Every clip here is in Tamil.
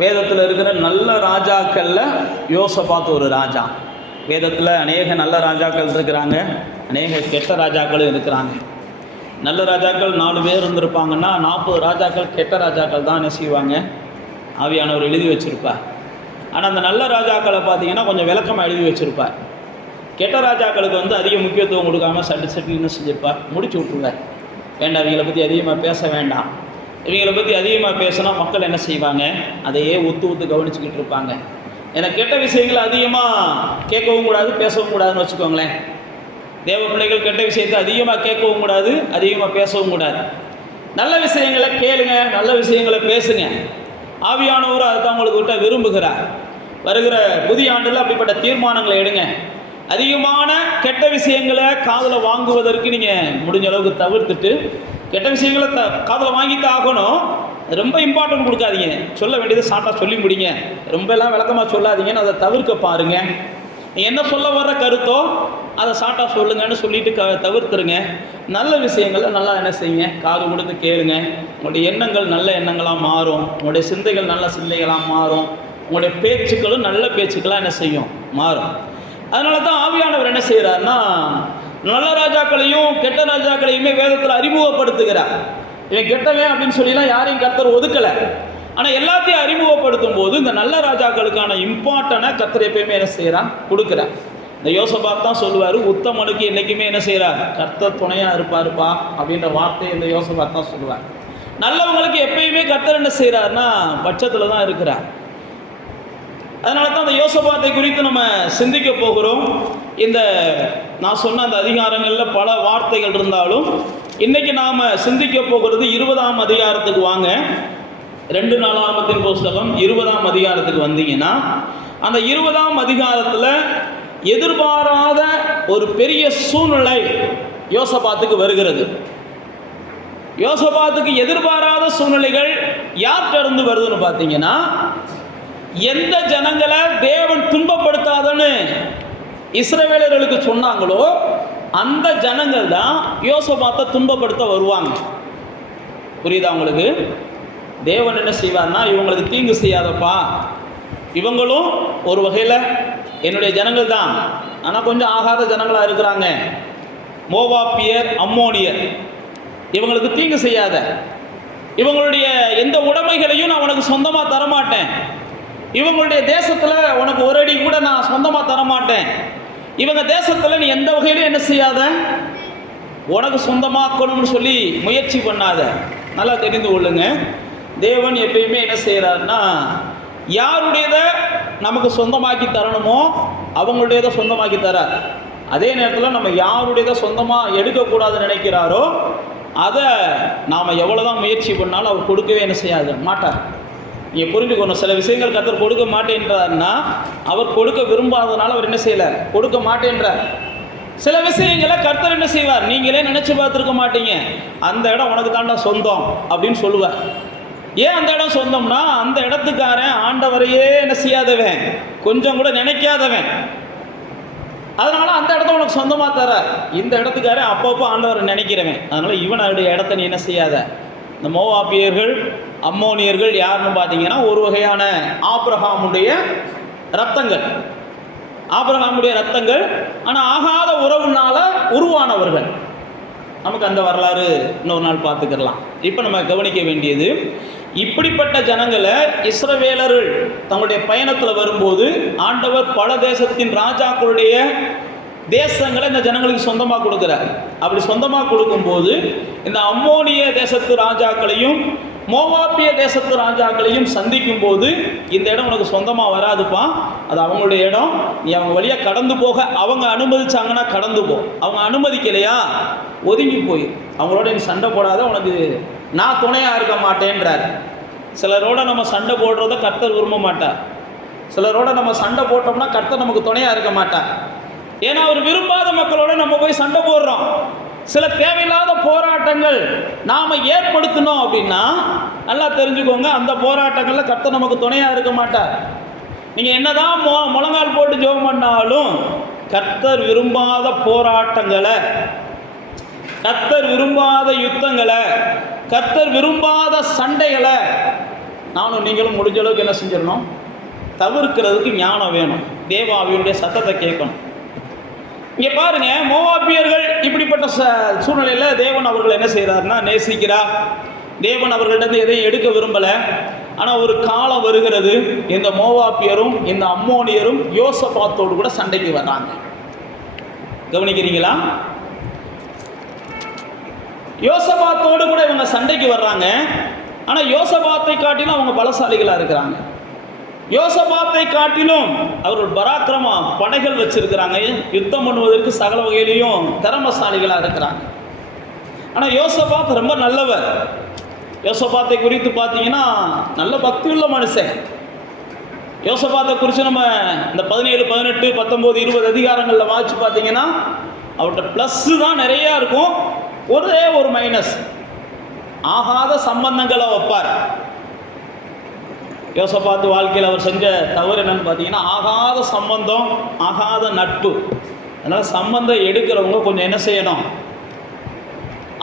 வேதத்தில் இருக்கிற நல்ல ராஜாக்களில் யோசபாத் ஒரு ராஜா. வேதத்தில் அநேக நல்ல ராஜாக்கள் இருக்கிறாங்க, அநேக கெட்ட ராஜாக்களும் இருக்கிறாங்க. நல்ல ராஜாக்கள் 4 பேர் இருந்திருப்பாங்கன்னா 40 ராஜாக்கள் கெட்ட ராஜாக்கள் தான் என்ன செய்வாங்க, ஆவியானவர் எழுதி வச்சுருப்பார். ஆனால் அந்த நல்ல ராஜாக்களை பார்த்தீங்கன்னா கொஞ்சம் விளக்கமாக எழுதி வச்சுருப்பார். கெட்ட ராஜாக்களுக்கு வந்து அதிக முக்கியத்துவம் கொடுக்காமல் சட்டு என்ன செஞ்சிருப்பார், முடிச்சு விட்டுருவார். வேண்டாம், இவங்களை பற்றி அதிகமாக பேச வேண்டாம், இவங்களை பற்றி அதிகமாக பேசினா மக்கள் என்ன செய்வாங்க, அதையே ஒத்து கவனிச்சுக்கிட்டு இருப்பாங்க. ஏன்னா கெட்ட விஷயங்களை அதிகமாக கேட்கவும் கூடாது, பேசவும் கூடாதுன்னு வச்சுக்கோங்களேன். தேவ பிள்ளைகள் கெட்ட விஷயத்தை அதிகமாக கேட்கவும் கூடாது, அதிகமாக பேசவும் கூடாது. நல்ல விஷயங்களை கேளுங்க, நல்ல விஷயங்களை பேசுங்க. ஆவியானவர் அதுதான் உங்களுக்கு விட்ட விரும்புகிறார். வருகிற புதிய ஆண்டில் அப்படிப்பட்ட தீர்மானங்களை எடுங்க. அதிகமான கெட்ட விஷயங்களை காதில் வாங்குவதற்கு நீங்கள் முடிஞ்ச அளவுக்கு தவிர்த்துட்டு, கெட்ட விஷயங்களை காதில் வாங்கிட்டு ஆகணும். ரொம்ப இம்பார்ட்டன்ட் கொடுக்காதீங்க, சொல்ல வேண்டியதை ஷார்ட்டாக சொல்லி முடிங்க. ரொம்ப எல்லாம் விளக்கமாக சொல்லாதீங்கன்னு அதை தவிர்க்க பாருங்கள். என்ன சொல்ல வர்ற கருத்தோ அதை ஷார்ட்டாக சொல்லுங்கன்னு சொல்லிட்டு தவிர்த்துருங்க. நல்ல விஷயங்களை நல்லா என்ன செய்யுங்க, காது கொடுத்து கேளுங்க. உங்களுடைய எண்ணங்கள் நல்ல எண்ணங்களாக மாறும், உங்களுடைய சிந்தைகள் நல்ல சிந்தைகளாக மாறும், உங்களுடைய பேச்சுக்களும் நல்ல பேச்சுக்களாக என்ன செய்யும், மாறும். அதனால தான் ஆவியானவர் என்ன செய்கிறார்னா, நல்ல ராஜாக்களையும் கெட்ட ராஜாக்களையுமே வேதத்தில் அறிமுகப்படுத்துகிறார். இவன் கெட்டவன் அப்படின்னு சொல்லிலாம் யாரையும் கர்த்தர் ஒதுக்கலை. ஆனால் எல்லாத்தையும் அறிமுகப்படுத்தும் போது இந்த நல்ல ராஜாக்களுக்கான இம்பார்ட்டனை கர்த்தர் எப்பயுமே என்ன செய்கிறான், கொடுக்குறார். இந்த யோசபாத் தான் சொல்லுவார், உத்தமனுக்கு என்றைக்குமே என்ன செய்கிறார், கர்த்தர் துணையாக இருப்பாருப்பா அப்படின்ற வார்த்தையை இந்த யோசபாத் தான் சொல்லுவார். நல்லவங்களுக்கு எப்பயுமே கர்த்தர் என்ன செய்கிறார்னா பட்சத்தில் தான் இருக்கிறார். அதனால தான் அந்த யோசபாத்தை குறித்து நம்ம சிந்திக்க போகிறோம். இந்த நான் சொன்ன அந்த அதிகாரங்களில் பல வார்த்தைகள் இருந்தாலும் இன்றைக்கி நாம் சிந்திக்க போகிறது 20ஆம் அதிகாரத்துக்கு வாங்க. 2 நாளாகமத்தின் புஸ்தகம் 20ஆம் அதிகாரத்துக்கு வந்தீங்கன்னா, அந்த 20ஆம் அதிகாரத்தில் எதிர்பாராத ஒரு பெரிய சூழ்நிலை யோசபாத்துக்கு வருகிறது. யோசபாத்துக்கு எதிர்பாராத சூழ்நிலைகள் யார்கிட்ட இருந்து வருதுன்னு பார்த்தீங்கன்னா, எந்த ஜனங்களை தேவன் துன்பப்படுத்தாதன்னு இஸ்ரவேலர்களுக்கு சொன்னாங்களோ அந்த ஜனங்கள் தான் யோசபாத்தை துன்பப்படுத்த வருவாங்க. புரியுதா உங்களுக்கு? தேவன் என்ன செய்வார்னா, இவங்களுக்கு தீங்கு செய்யாதப்பா, இவங்களும் ஒரு வகையில் என்னுடைய ஜனங்கள் தான், ஆனால் கொஞ்சம் ஆகாத ஜனங்களாக இருக்கிறாங்க, மோவாப்பியர், அம்மோனியர், இவங்களுக்கு தீங்கு செய்யாத, இவங்களுடைய எந்த உடைமைகளையும் நான் உனக்கு சொந்தமாக தரமாட்டேன், இவங்களுடைய தேசத்தில் உனக்கு ஒரு அடி கூட நான் சொந்தமாக தரமாட்டேன், இவங்க தேசத்தில் நீ எந்த வகையிலும் என்ன செய்யாத, உனக்கு சொந்தமாக்கணும்னு சொல்லி முயற்சி பண்ணாத. நல்லா தெரிந்து கொள்ளுங்க, தேவன் எப்பயுமே என்ன செய்கிறாருன்னா, யாருடையதை நமக்கு சொந்தமாக்கி தரணுமோ அவங்களுடையதை சொந்தமாக்கி தரார். அதே நேரத்தில் நம்ம யாருடையதை சொந்தமாக எடுக்கக்கூடாதுன்னு நினைக்கிறாரோ அதை நாம் எவ்வளோதான் முயற்சி பண்ணாலும் அவர் கொடுக்கவே என்ன செய்யாது, மாட்டார். நீங்கள் புரிஞ்சுக்கணும், சில விஷயங்கள் கர்த்தர் கொடுக்க மாட்டேன்றார்னா அவர் கொடுக்க விரும்பாததுனால அவர் என்ன செய்யலை, கொடுக்க மாட்டேன்றார். சில விஷயங்களை கர்த்தர் என்ன செய்வார், நீங்களே நினச்சி பார்த்துருக்க மாட்டீங்க, அந்த இடம் உனக்கு தாண்டா சொந்தம் அப்படின்னு சொல்லுவார். ஏன் அந்த இடம் சொந்தம்னா, அந்த இடத்துக்காரன் ஆண்டவரையே என்ன செய்யாதவன், கொஞ்சம் கூட நினைக்காதவன், அதனால அந்த இடத்த உனக்கு சொந்தமாக தர. இந்த இடத்துக்காரன் அப்பப்போ ஆண்டவரை நினைக்கிறவன், அதனால இவனுடைய இடத்த நீ என்ன செய்யாத. இந்த மோவாபியர்கள், அம்மோனியர்கள் யாருன்னு பார்த்தீங்கன்னா ஒரு வகையான ஆபிரகாமுடைய ரத்தங்கள், ஆபிரகாமுடைய ரத்தங்கள், ஆனால் ஆகாத உறவுனால உருவானவர்கள். நமக்கு அந்த வரலாறு இன்னொரு நாள் பார்த்துக்கலாம். இப்போ நம்ம கவனிக்க வேண்டியது, இப்படிப்பட்ட ஜனங்களை இஸ்ரவேலர்கள் தங்களுடைய பயணத்தில் வரும்போது ஆண்டவர் பல தேசத்தின் ராஜாக்களுடைய தேசங்களை இந்த ஜனங்களுக்கு சொந்தமாக கொடுக்குறார். அப்படி சொந்தமாக கொடுக்கும்போது இந்த அம்மோனிய தேசத்து ராஜாக்களையும் மோவாப்பிய தேசத்து ராஜாக்களையும் சந்திக்கும் போது, இந்த இடம் உனக்கு சொந்தமாக வராதுப்பா, அது அவங்களுடைய இடம், நீ அவங்க வழியாக கடந்து போக அவங்க அனுமதிச்சாங்கன்னா கடந்து போ, அவங்க அனுமதிக்கலையா ஒதுங்கி போய் அவங்களோட நீ சண்டை போடாத, உனக்கு நான் துணையாக இருக்க மாட்டேன்றார். சிலரோட நம்ம சண்டை போடுறத கர்த்தர் விரும்ப மாட்டார். சிலரோட நம்ம சண்டை போட்டோம்னா கர்த்தர் நமக்கு துணையாக இருக்க மாட்டார். ஏன்னா அவர் விரும்பாத மக்களோட நம்ம போய் சண்டை போடுறோம். சில தேவையில்லாத போராட்டங்கள் நாம் ஏற்படுத்தணும் அப்படின்னா நல்லா தெரிஞ்சுக்கோங்க, அந்த போராட்டங்களில் கர்த்தர் நமக்கு துணையாக இருக்க மாட்டார். நீங்கள் என்னதான் முழங்கால் போட்டு ஜெபம் பண்ணாலும் கர்த்தர் விரும்பாத போராட்டங்களை, கர்த்தர் விரும்பாத யுத்தங்களை, கர்த்தர் விரும்பாத சண்டைகளை நானும் நீங்களும் முடிஞ்ச அளவுக்கு என்ன செஞ்சிடணும், தவிர்க்கிறதுக்கு ஞானம் வேணும், தேவாவியுடைய சத்தத்தை கேட்கணும். இங்கே பாருங்க, மோவாபியர்கள் இப்படிப்பட்ட சூழ்நிலையில் தேவன் அவர்கள் என்ன செய்கிறாருன்னா நேசிக்கிறார். தேவன் அவர்களிடம் எதையும் எடுக்க விரும்பலை. ஆனால் ஒரு காலம் வருகிறது, இந்த மோவாபியரும் இந்த அம்மோனியரும் யோசபாத்தோடு கூட சண்டைக்கு வர்றாங்க. கவனிக்கிறீங்களா? யோசபாத்தோடு கூட இவங்க சண்டைக்கு வர்றாங்க. ஆனால் யோசபாத்தை காட்டிலும் அவங்க பலசாலிகளாக இருக்கிறாங்க. யோசபாத்தை காட்டிலும் அவர்கள் பராக்கிரமா படைகள் வச்சிருக்கிறாங்க, யுத்தம் பண்ணுவதற்கு சகல வகையிலையும் திறமசாலிகளாக இருக்கிறாங்க. ஆனால் யோசபாத் ரொம்ப நல்லவர். யோசபாத்தை குறித்து பார்த்தீங்கன்னா நல்ல பக்தி உள்ள மனுஷன். யோசபாத்தை குறித்து நம்ம இந்த 17, 18, 19, 20 அதிகாரங்களில் வாசித்து பார்த்தீங்கன்னா அவர்கிட்ட ப்ளஸ்ஸு தான் நிறையா இருக்கும், ஒரே ஒரு மைனஸ், ஆகாத சம்பந்தங்களை வைப்பார். யோசபாத்து வாழ்க்கையில் அவர் செஞ்ச தவறு என்னன்னு பார்த்தீங்கன்னா ஆகாத சம்பந்தம், ஆகாத நட்பு. அதனால் சம்பந்தம் எடுக்கிறவங்க கொஞ்சம் என்ன செய்யணும்,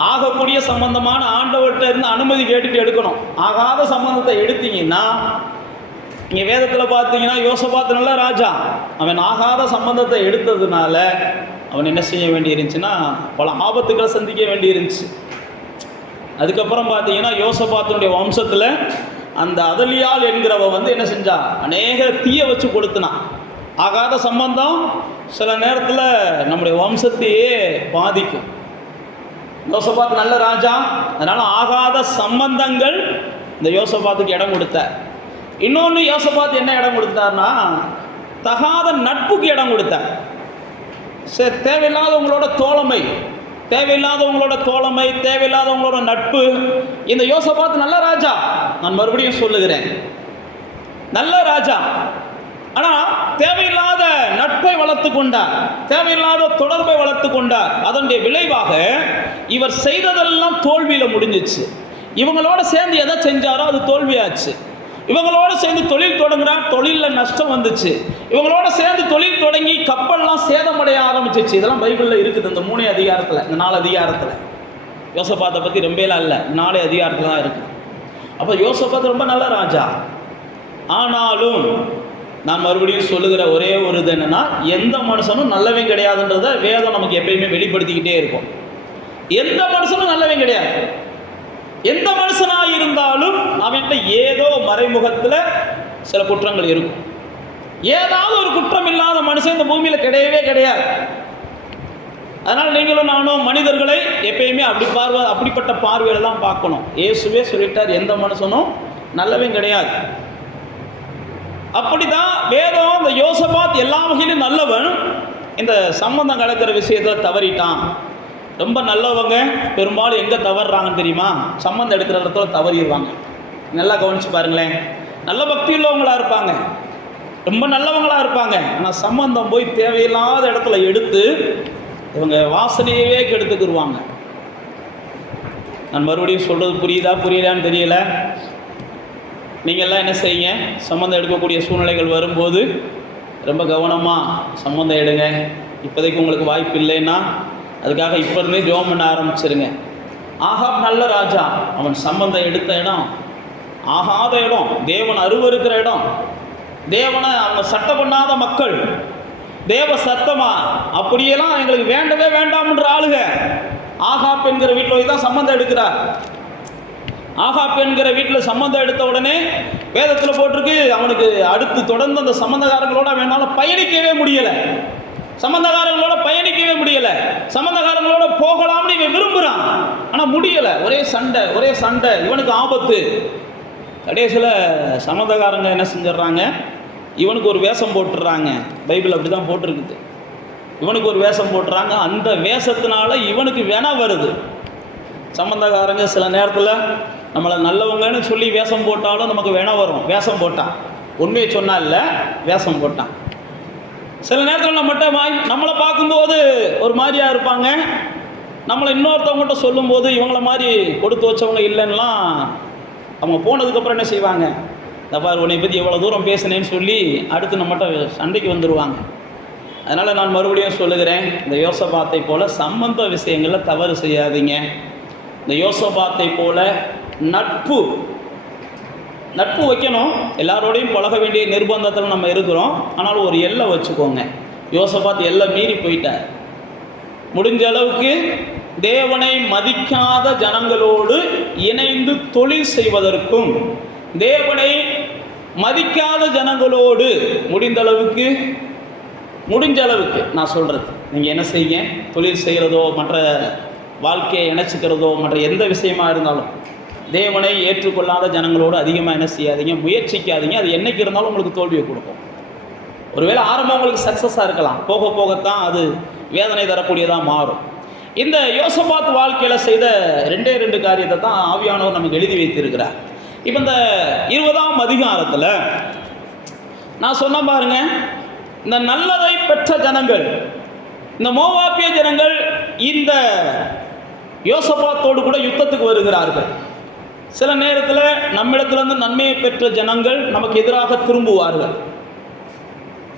ஆகக்கூடிய சம்பந்தமான ஆண்டவர்கிட்ட இருந்து அனுமதி கேட்டுட்டு எடுக்கணும். ஆகாத சம்பந்தத்தை எடுத்தீங்கன்னா, இங்கே வேதத்தில் பார்த்தீங்கன்னா யோசபாத்து நல்ல ராஜா, அவன் ஆகாத சம்பந்தத்தை எடுத்ததுனால அவன் என்ன செய்ய வேண்டியிருந்துச்சுன்னா பல ஆபத்துக்களை சந்திக்க வேண்டியிருந்துச்சு. அதுக்கப்புறம் பார்த்தீங்கன்னா யோசபாத்தினுடைய வம்சத்தில் அந்த அதலியால் என்கிறவ என்ன செஞ்சா, அநேக தீய வச்சு கொடுத்துனான். ஆகாத சம்பந்தம் சில நேரத்தில் நம்முடைய வம்சத்தையே பாதிக்கும். யோசபாத் நல்ல ராஜா, அதனால் ஆகாத சம்பந்தங்கள் இந்த யோசபாத்துக்கு இடம் கொடுத்தார். இன்னொன்று யோசபாத் என்ன இடம் கொடுத்தார்னா தகாத நட்புக்கு இடம் கொடுத்தார். சரி, தேவையில்லாதவங்களோட தோழமை, தேவையில்லாதவங்களோட நட்பு. இந்த யோசபாத் நல்ல ராஜா, நான் மறுபடியும் சொல்லுகிறேன், நல்ல ராஜா. ஆனால் தேவையில்லாத நட்பை வளர்த்து கொண்டார், தேவையில்லாத தொடர்பை வளர்த்து கொண்டார். அதனுடைய விளைவாக இவர் செய்ததெல்லாம் தோல்வியில் முடிஞ்சிச்சு. இவங்களோட சேர்ந்து எதை செஞ்சாரோ அது தோல்வியாச்சு. இவங்களோட சேர்ந்து தொழில் தொடங்குறார், தொழிலில் நஷ்டம் வந்துச்சு. இவங்களோட சேர்ந்து தொழில் தொடங்கி கப்பல்லாம் சேதமடைய ஆரம்பிச்சிச்சு. இதெல்லாம் பைபிளில் இருக்குது, இந்த 3 அதிகாரத்தில், இந்த 4 அதிகாரத்தில். யோசபாத்தை பற்றி ரொம்பலாம் இல்லை, 4 அதிகாரத்தில் தான் இருக்குது. அப்போ யோசபாத் ரொம்ப நல்ல ராஜா. ஆனாலும் நான் மறுபடியும் சொல்லுகிற ஒரே ஒரு இது என்னென்னா, எந்த மனுஷனும் நல்லவன் கிடையாதுன்றதை வேதம் நமக்கு எப்பயுமே வெளிப்படுத்திக்கிட்டே இருக்கும். எந்த மனுஷனும் நல்லவன் கிடையாது. எந்த மனுஷனாக இருந்தாலும் அவன்கிட்ட ஏதோ மறைமுகத்தில் சில குற்றங்கள் இருக்கும். ஏதாவது ஒரு குற்றம் இல்லாத மனுஷன் இந்த பூமியில் கிடையவே கிடையாது. அதனால் நீங்களும் நானும் மனிதர்களை எப்பயுமே அப்படிப்பட்ட பார்வையில் தான் பார்க்கணும். இயேசுவே சொல்லிட்டார், எந்த மனுஷனும் நல்லவன் கிடையாது. அப்படிதான் வேதம் இந்த யோசபாத் எல்லா வகையிலும் நல்லவன், இந்த சம்பந்தம் கலக்கிற விஷயத்தில் தவறிட்டான். ரொம்ப நல்லவங்க பெரும்பாலும் எங்கே தவறுறாங்கன்னு தெரியுமா? சம்பந்தம் எடுக்கிற இடத்துல தவறிடுவாங்க. நல்லா கவனித்து பாருங்களேன். நல்ல பக்தி உள்ளவங்களாக இருப்பாங்க, ரொம்ப நல்லவங்களாக இருப்பாங்க. ஆனால் சம்பந்தம் போய் தேவையில்லாத இடத்துல எடுத்து இவங்க வாசனையவே கெடுத்துக்கிடுவாங்க. நான் மறுபடியும் சொல்கிறது புரியுதான்னு தெரியல. நீங்கள்லாம் என்ன செய்யுங்க, சம்மந்தம் எடுக்கக்கூடிய சூழ்நிலைகள் வரும்போது ரொம்ப கவனமாக சம்மந்தம் எடுங்க. இப்போதைக்கு உங்களுக்கு வாய்ப்பு இல்லைன்னா அதுக்காக இப்போ இருந்தே ஜெபம் பண்ண ஆரம்பிச்சிருங்க. ஆகாப் நல்ல ராஜா, அவன் சம்பந்தம் எடுத்த இடம் ஆகாத இடம், தேவன் அருவருக்கிற இடம், தேவனை அவங்க சட்டம் பண்ணாத மக்கள், தேவ சத்தமா அப்படியெல்லாம் எங்களுக்கு வேண்டவே வேண்டாம்ன்ற ஆளுக ஆகாப் என்கிற வீட்டில் போய் தான் சம்பந்தம் எடுக்கிறார். ஆகாப் என்கிற வீட்டில் சம்மந்தம் எடுத்த உடனே வேதத்தில் போட்டிருக்கு, அவனுக்கு அடுத்து தொடர்ந்து அந்த சம்பந்தக்காரங்களோட வேணாலும் பயணிக்கவே முடியலை. சம்பந்தக்காரங்களோட போகலாம்னு இவன் விரும்புகிறான், ஆனால் முடியலை. ஒரே சண்டை, இவனுக்கு ஆபத்து. கடைசியில் சம்பந்தக்காரங்க என்ன செஞ்சிடறாங்க, இவனுக்கு ஒரு வேஷம் போட்டுடுறாங்க. பைபிள் அப்படி தான் போட்டிருக்குது. இவனுக்கு ஒரு வேஷம் போட்டுறாங்க. அந்த வேஷத்தினால இவனுக்கு வேணா வருது. சம்பந்தக்காரங்க சில நேரத்தில் நம்மளை நல்லவங்கன்னு சொல்லி வேஷம் போட்டாலும் நமக்கு வேணா வரும். வேஷம் போட்டான், உண்மையை சொன்னா இல்லை, வேஷம் போட்டான். சில நேரத்தில் நம்மளை பார்க்கும்போது ஒரு மாதிரியாக இருப்பாங்க. நம்மளை இன்னொருத்தவங்கள்ட்ட சொல்லும்போது இவங்கள மாதிரி கொடுத்து வச்சவங்க இல்லைன்னெலாம் அவங்க போனதுக்கப்புறம் என்ன செய்வாங்க, தப்பார் உன்னை பற்றி எவ்வளோ தூரம் பேசினேன்னு சொல்லி அடுத்து நம்மகிட்ட சண்டைக்கு வந்துடுவாங்க. அதனால் நான் மறுபடியும் சொல்லுகிறேன், இந்த யோசபாத்தை போல் சம்பந்த விஷயங்களில் தவறு செய்யாதீங்க. இந்த யோசபாத்தை போல நட்பு நட்பு வைக்கணும், எல்லாரோடையும் பழக வேண்டிய நிர்பந்தத்தில் நம்ம இருக்கிறோம். ஆனால் ஒரு எல்லை வச்சுக்கோங்க. யோசபாத் எல்லை மீறி போயிட்டார். முடிஞ்ச அளவுக்கு தேவனை மதிக்காத ஜனங்களோடு இணைந்து தொழில் செய்வதற்கும், தேவனை மதிக்காத ஜனங்களோடு முடிஞ்ச அளவுக்கு நான் சொல்கிறது, நீங்கள் என்ன செய்யுங்க, தொழில் செய்கிறதோ மற்ற வாழ்க்கையை இணைச்சிக்கிறதோ மற்ற எந்த விஷயமா இருந்தாலும் தேவனை ஏற்றுக்கொள்ளாத ஜனங்களோடு அதிகமாக என்ன செய்யாதீங்க, முயற்சிக்காதீங்க. அது என்றைக்கு இருந்தாலும் உங்களுக்கு தோல்வியை கொடுக்கும். ஒருவேளை ஆரம்பம் உங்களுக்கு சக்ஸஸாக இருக்கலாம், போக போகத்தான் அது வேதனை தரக்கூடியதாக மாறும். இந்த யோசபாத் வாழ்க்கையில் செய்த 2 காரியத்தை தான் ஆவியானவர் நமக்கு எழுதி வைத்திருக்கிறார். இப்போ இந்த 20ஆம் அதிகாரத்தில் நான் சொன்ன பாருங்க, இந்த நல்லதை பெற்ற ஜனங்கள், இந்த மோவாபிய ஜனங்கள் இந்த யோசபாத்தோடு கூட யுத்தத்துக்கு வருகிறார்கள். சில நேரத்தில் நம்மிடத்திலிருந்து நன்மையை பெற்ற ஜனங்கள் நமக்கு எதிராக திரும்புவார்கள்.